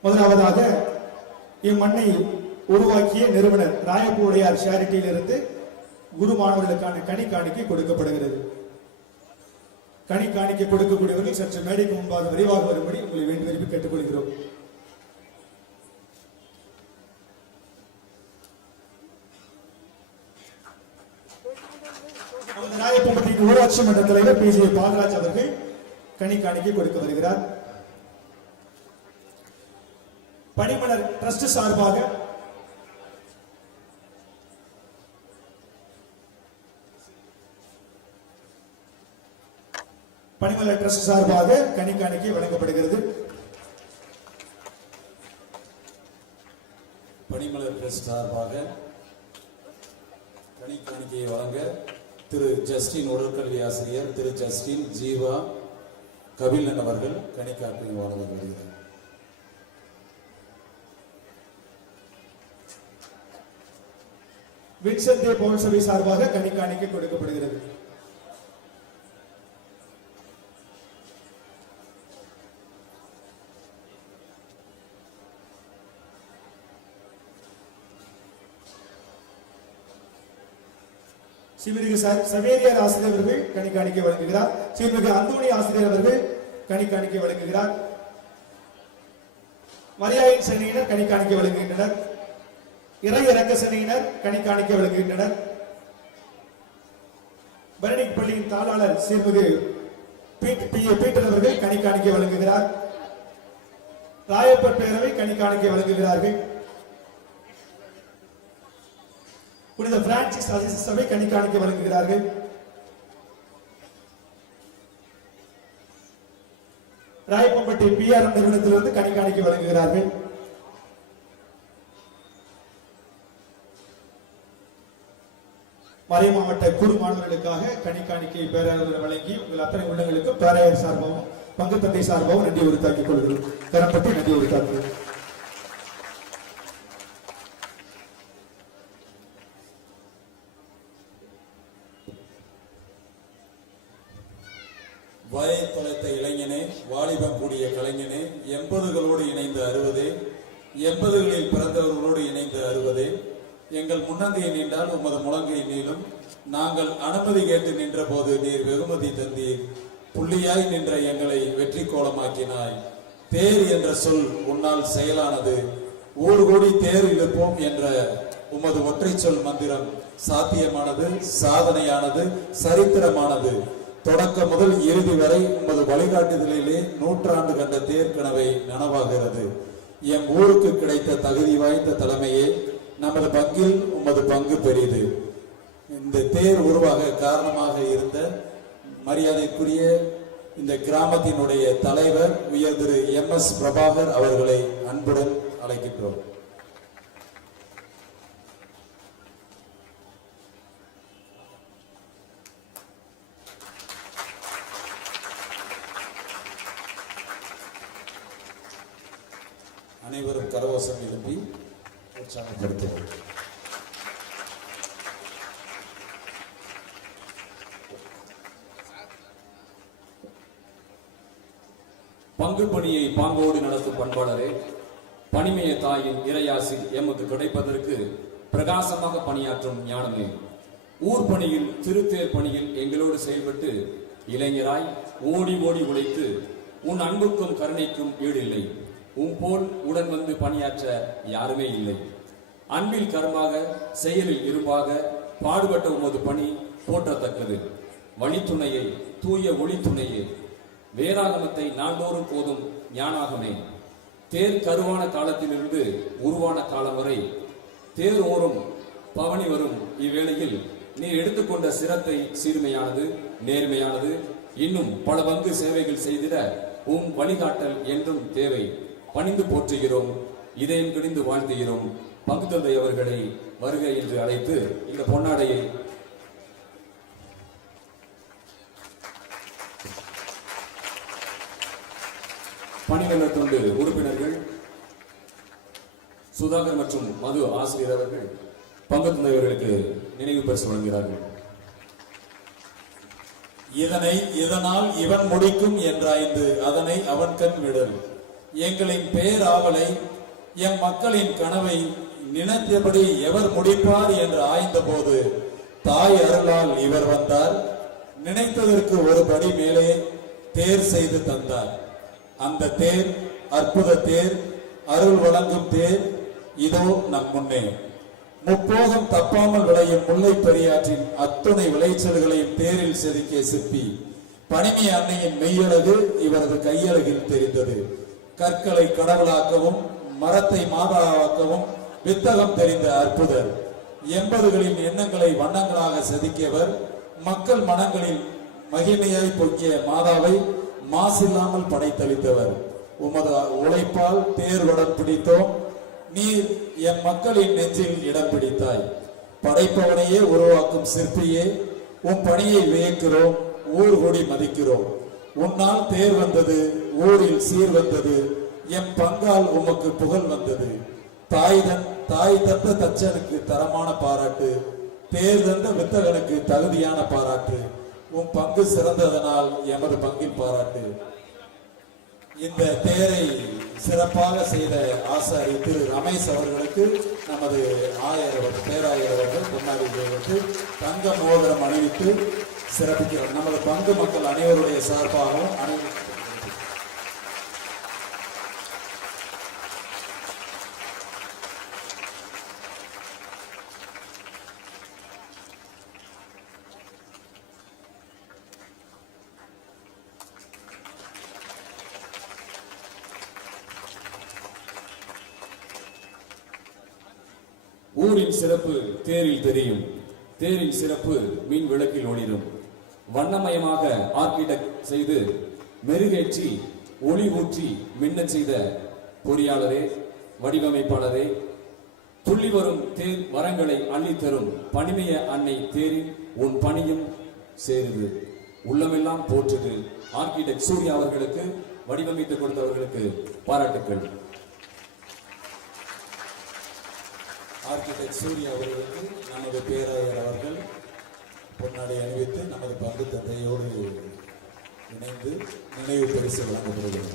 முதலாவதாக இம்மண்ணை உருவாக்கிய நிறுவனர் ராயப்பூடையார் சேரிட்டியில் இருந்து குரு மாணவர்களுக்கான கனி காணிக்கை கொடுக்கப்படுகிறது. கனி காணிக்கை கொடுக்கக்கூடியவர்கள் சற்று மேடைக்கு முன்பாக விரைவாக வரும்படி உங்களை வேண்டி விரும்பி கேட்டுக்கொள்கிறோம். நமது ராயப்பம்பட்டி ஊராட்சி மன்ற தலைவர் பி.ஜே. பாலராஜ் அவர்கள் கனிக்காணிக்கை கொடுக்க வருகிறார். பணிமலர் டிரஸ்ட் சார்பாக கனிக்காணிக்கை வழங்கப்படுகிறது. பணிமலர் டிரஸ்ட் சார்பாக கனிக்காணிக்கையை வழங்க திரு ஜஸ்டின் உடற்கல்வி ஆசிரியர் திரு ஜஸ்டின் ஜீவா கபிலன் அவர்கள் கனிக்காணிக்கை வழங்க வருகிறார். வின்சென்ட் தே பவுல் சபை சார்பாக கனிக்காணிக்கை கொடுக்கப்படுகிறது. ஸ்ரீமிகு சவேரியார் ஆசிரியர் அவர்கள் கனிக்காணிக்கை வழங்குகிறார். ஸ்ரீமிகு அந்தோணி ஆசிரியர் அவர்கள் கனிக்காணிக்கை வழங்குகிறார். மரியாயின் சனியினர் கனிக்காணிக்கை வழங்குகின்றனர். இறை இறக்க சனியினர் கனிக்காணிக்கை வழங்குகின்றனர். பரணிக் பள்ளியின் தாளாளர் ஸ்ரீமிகு பீட்டர் அவர்கள் கனிக்காணிக்கை வழங்குகிறார். ராயப்பர் பேரவை கனிக்காணிக்கை வழங்குகிறார்கள். புனித பிரான்சிஸ் அசிசி சபை கனிக்காணிக்கை வழங்குகிறார்கள். ராயப்பம்பட்டி PR நிறுவனத்திலிருந்து கனிக்காணிக்கை வழங்குகிறார்கள். மறை மாவட்ட குறு மாணவர்களுக்காக கனிக்காணிக்கை பேராளர் வழங்கி உங்கள் அத்தனை உள்ளங்களுக்கு பேராயர் சார்பாகவும் பங்கு தந்தை சார்பாகவும் நன்றி உரித்தாக்கிக் கொள்கிறோம். கரப்பட்டி நன்றி உரித்தாக்குகிறோம். வயை தொலைத்த இளைஞனே, வாலிபம் கூடிய கலைஞனே, 80களோடு இணைந்த 60, 80களில் பிறந்தவர்களோடு இணைந்த 60, எங்கள் முன்னங்கை நீண்டால் உமது முழங்கை நீளும். நாங்கள் அனுமதி கேட்டு நின்ற போது நீர் வெகுமதி தந்தீர். புள்ளியாய் நின்ற எங்களை வெற்றி கோலமாக்கினாய். தேர் என்ற சொல் உன்னால் செயலானது. ஊர் கூடி தேர் இழுப்போம் என்ற உமது ஒற்றை சொல் மந்திரம் சாத்தியமானது, சாதனையானது, சரித்திரமானது. தொடக்க முதல் இறுதி வரை உமது வழிகாட்டுதலிலே நூற்றாண்டு கண்ட தேர்கனவை நனவாகிறது. எம் ஊருக்கு கிடைத்த தகுதி வாய்ந்த தலைமையே, நமது பங்கில் உமது பங்கு பெரிது. இந்த தேர் உருவாக காரணமாக இருந்த மரியாதைக்குரிய இந்த கிராமத்தினுடைய தலைவர் உயர் திரு MS பிரபாகர் அவர்களை அன்புடன் அழைக்கின்றோம். அனைவரும் கரகோஷம் எழுப்பி உற்சாகப்படுத்துவோம். பங்கு பணியை பாங்கோடு நடத்தும் பண்பாளரே, பணிமய தாயின் இறையாசி எமக்கு கிடைப்பதற்கு பிரகாசமாக பணியாற்றும் ஞானமே, ஊர் பணியில் திருத்தேர் பணியில் எங்களோடு செயல்பட்டு இளைஞராய் ஓடி ஓடி உழைத்து உன் அன்புக்கும் கருணைக்கும் ஈடில்லை. உன் போல் உடன் வந்து பணியாற்ற யாருமே இல்லை. அன்பில் கரமாக, செயலில் இருப்பாக பாடுபட்ட உமது பணி போற்றத்தக்கது. வழித்துணையை, தூய ஒளித்துணையே, வேதாகமத்தை நாள்தோறும் போதும் ஞானாகமே, தேர் கருவான காலத்திலிருந்து உருவான காலம் வரை தேர் ஓரும் பவனி வரும் இவ்வேளையில் நீ எடுத்துக்கொண்ட சிரத்தை சீர்மையானது, நேர்மையானது. இன்னும் பல பங்கு சேவைகள் செய்திட உம் வழிகாட்டல் என்றும் தேவை. பணிந்து போற்றுகிறோம், இதயம் கிணிந்து வாழ்த்துகிறோம். பங்கு தந்தை அவர்களை வருகை என்று அழைத்து இந்த பொன்னாடையை பணிமன்ற தொண்டு உறுப்பினர்கள் சுதாகர் மற்றும் மது ஆசிரியர் அவர்கள் பங்கு தந்தை அவர்களுக்கு நினைவு பரிசு வழங்குகிறார்கள். இதனை இதனால் இவன் முடிக்கும் என்றாய்ந்து அதனை அவன் கண் விடல். எங்களின் பேராவலை, எம் மக்களின் கனவை நினைத்தபடி எவர் முடிப்பார் என்று ஆய்ந்த போது தாய் அருளால் இவர் வந்தார். நினைத்ததற்கு ஒரு படி மேலே தேர் செய்து தந்தார். அந்த தேர் அற்புத தேர், அருள் வழங்கும் தேர் இதோ நம் முன்னே. முப்போகம் தப்பாமல் விளையும் முல்லை பெரியாற்றின் அத்துணை விளைச்சல்களையும் தேரில் செதுக்கிய சிற்பி பனிமய அன்னையின் மெய்யழகு இவரது கையழகில் தெரிந்தது. கற்களை கடவுளாக்கவும் மரத்தை மாதாவாக்கவும் வித்தகம் தெரிந்த அற்புதர். 80களின் எண்ணங்களை வண்ணங்களாக செதுக்கியவர். மக்கள் மனங்களில் மகிமையாய் பொங்கிய மாதாவை மாசில்லாமல் படைத்தளித்தவர். உமது உழைப்பால் தேர் வடம் பிடித்தோம், நீர் எம் மக்களின் நெஞ்சில் இடம் பிடித்தாய். படைப்பவனையே உருவாக்கும் சிற்பியே, உன் பணியை வியக்கிறோம், ஊர் கூடி மதிக்கிறோம். உன்னால் தேர் வந்தது, ஊரில் சீர் வந்தது, எம் பங்கால் உமக்கு புகழ் வந்தது. தாய் தந்த தச்சனுக்கு தரமான பாராட்டு, தேர் தந்த வித்தகனுக்கு தகுதியான பாராட்டு. உன் பங்கு சிறந்ததனால் எமது பங்கில் பாராட்டு. இந்த தேரை சிறப்பாக செய்த ஆசாரி திரு ரமேஷ் அவர்களுக்கு நமது பேராயர் அவர்கள் பொன்னாடி வந்து தங்க மோதிரம் அணிவித்து சிறப்பிக்கிறார். நமது பங்கு மக்கள் அனைவருடைய சார்பாகவும் அணிவித்து ஊரின் சிறப்பு தேரில் தெரியும், தேரின் சிறப்பு மீன் விளக்கில் ஒளிரும். வண்ணமயமாக ஆர்கிடெக்ட் செய்து மெருகேற்றி ஒளி ஊற்றி மின்ன செய்த பொறியாளரே, வடிவமைப்பாளரே, துள்ளி வரும் தேர் வரங்களை அள்ளித்தரும் பனிமய அன்னை தேரில் உன் பணியும் சேருது, உள்ளமெல்லாம் போற்றுது. ஆர்கிடெக்ட் சூர்யா அவர்களுக்கு, வடிவமைத்து கொடுத்தவர்களுக்கு பாராட்டுக்கள். ஆர்கிடெக்ட் சூர்யா அவர்களுக்கு நமது பேராயர் அவர்கள் பொன்னாடை அணிவித்து நமது பங்கு தந்தையோடு இணைந்து நினைவு பரிசு வழங்கப்படுகிறது.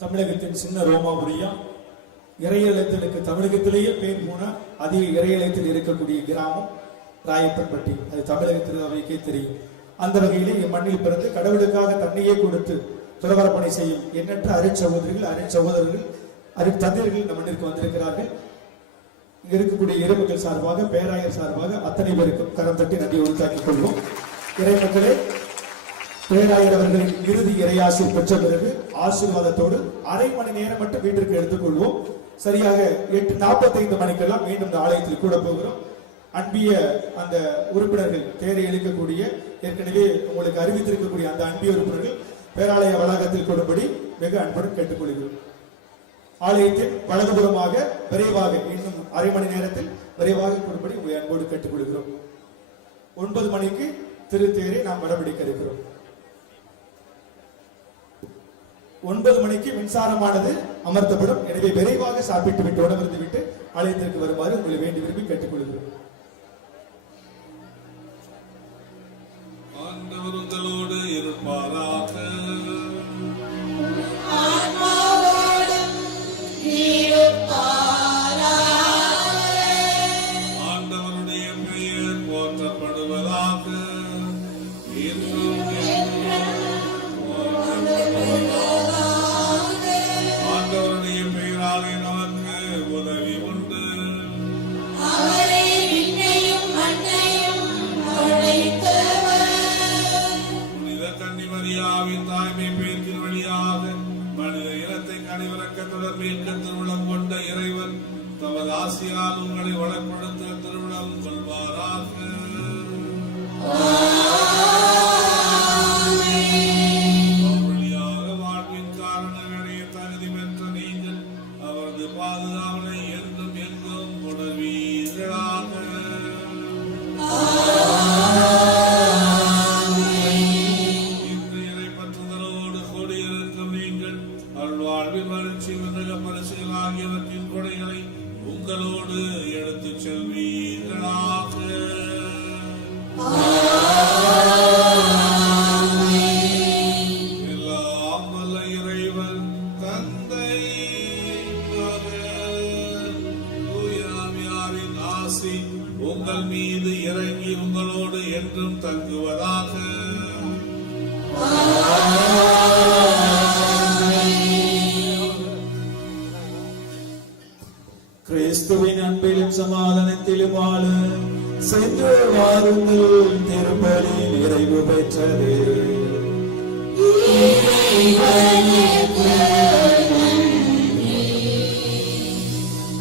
தமிழகத்தின் சின்ன ரோமாபுரியம், இறையலத்திற்கு தமிழகத்திலேயே பேர் போன அதிக இறையலத்தில் இருக்கக்கூடிய கிராமம் ராயப்பன்பட்டி. அது தமிழகத்தில் அவைக்கே தெரியும். அந்த வகையிலே மண்ணில் பிறந்து கடவுளுக்காக தன்னையே கொடுத்து துறவரப்பணி செய்யும் எண்ணற்ற அருட்சகோதரிகள், அருட்சகோதரர்கள், அருட்தந்தையர்கள் இந்த மண்ணிற்கு வந்திருக்கிறார்கள். இங்க இருக்கக்கூடிய இறைமக்கள் சார்பாக, பேராயர் சார்பாக அத்தனை பேருக்கும் கரம் தட்டி நன்றி உரித்தாக்கிக் கொள்வோம். இறைமக்களே, பேராயர் அவர்களின் இறுதி இறையாசி பெற்ற பிறகு ஆசீர்வாதத்தோடு அரை மணி நேரம் மட்டும் வீட்டிற்கு எடுத்துக்கொள்வோம். சரியாக 8:45 மணிக்கெல்லாம் மீண்டும் இந்த ஆலயத்தில் கூட போகிறோம். அன்பிய அந்த உறுப்பினர்கள், தேரை இழுக்கக்கூடிய, ஏற்கனவே உங்களுக்கு அறிவித்திருக்கக்கூடிய அந்த அன்பிய உறுப்பினர்கள் பேராலய வளாகத்தில் கொடும்படி வெகு அன்புடன் கேட்டுக்கொள்கிறோம். ஆலயத்தின் வலதுபுறமாக விரைவாக இன்னும் அரை மணி நேரத்தில் விரைவாக கொடும்படி உங்களை அன்போடு கேட்டுக்கொள்கிறோம். 9 மணிக்கு திருத்தேரை நாம் வடபிடிக்க இருக்கிறோம். 9 மணிக்கு மின்சாரமானது அமர்த்தப்படும். எனவே விரைவாக சாப்பிட்டு விட்டு உணவருந்து விட்டு ஆலயத்திற்கு வருமாறு உங்களை வேண்டி விரும்பி கேட்டுக்கொள்கிறோம். ஆண்டவர் உங்களோடு இருப்பாராக. ஆண்டவருடைய பெயர் போற்றப்படுவதாக. ஆண்டவருடைய பெயராலே நமக்கு உதவி உண்டு. புனித கன்னிமரியாவின் தாய்மை பேச்சின் வழியாக மனித இனத்தை கனிவிறக்கத்துடன் மீட்க திருவிழம் கொண்ட இறைவன் தமது ஆசியால் உங்களை வளப்படுத்த திருவிழம் கொள்வாராக. வழியாக வாழ்வின் காரணங்களை தகுதி பெற்ற நீங்கள் அவரது பாதுகாவலை என்றும் எங்கும் உணர்வீர்களாக. இன்று இறைப்பற்றுதலோடு கூடியிருக்கும் நீங்கள் அருள்வாழ்வில் மகிழ்ச்சி மிக பரிசுகள் ஆகியவற்றின் கொடைகளை உங்களோடு எடுத்துச் செல்வீர்களாக. விளங்குவதாக. கிறிஸ்துவின் அன்பிலும் சமாதானத்திலும் வாழ சென்று வாருங்கள், திருப்பலி நிறைவு பெற்றது.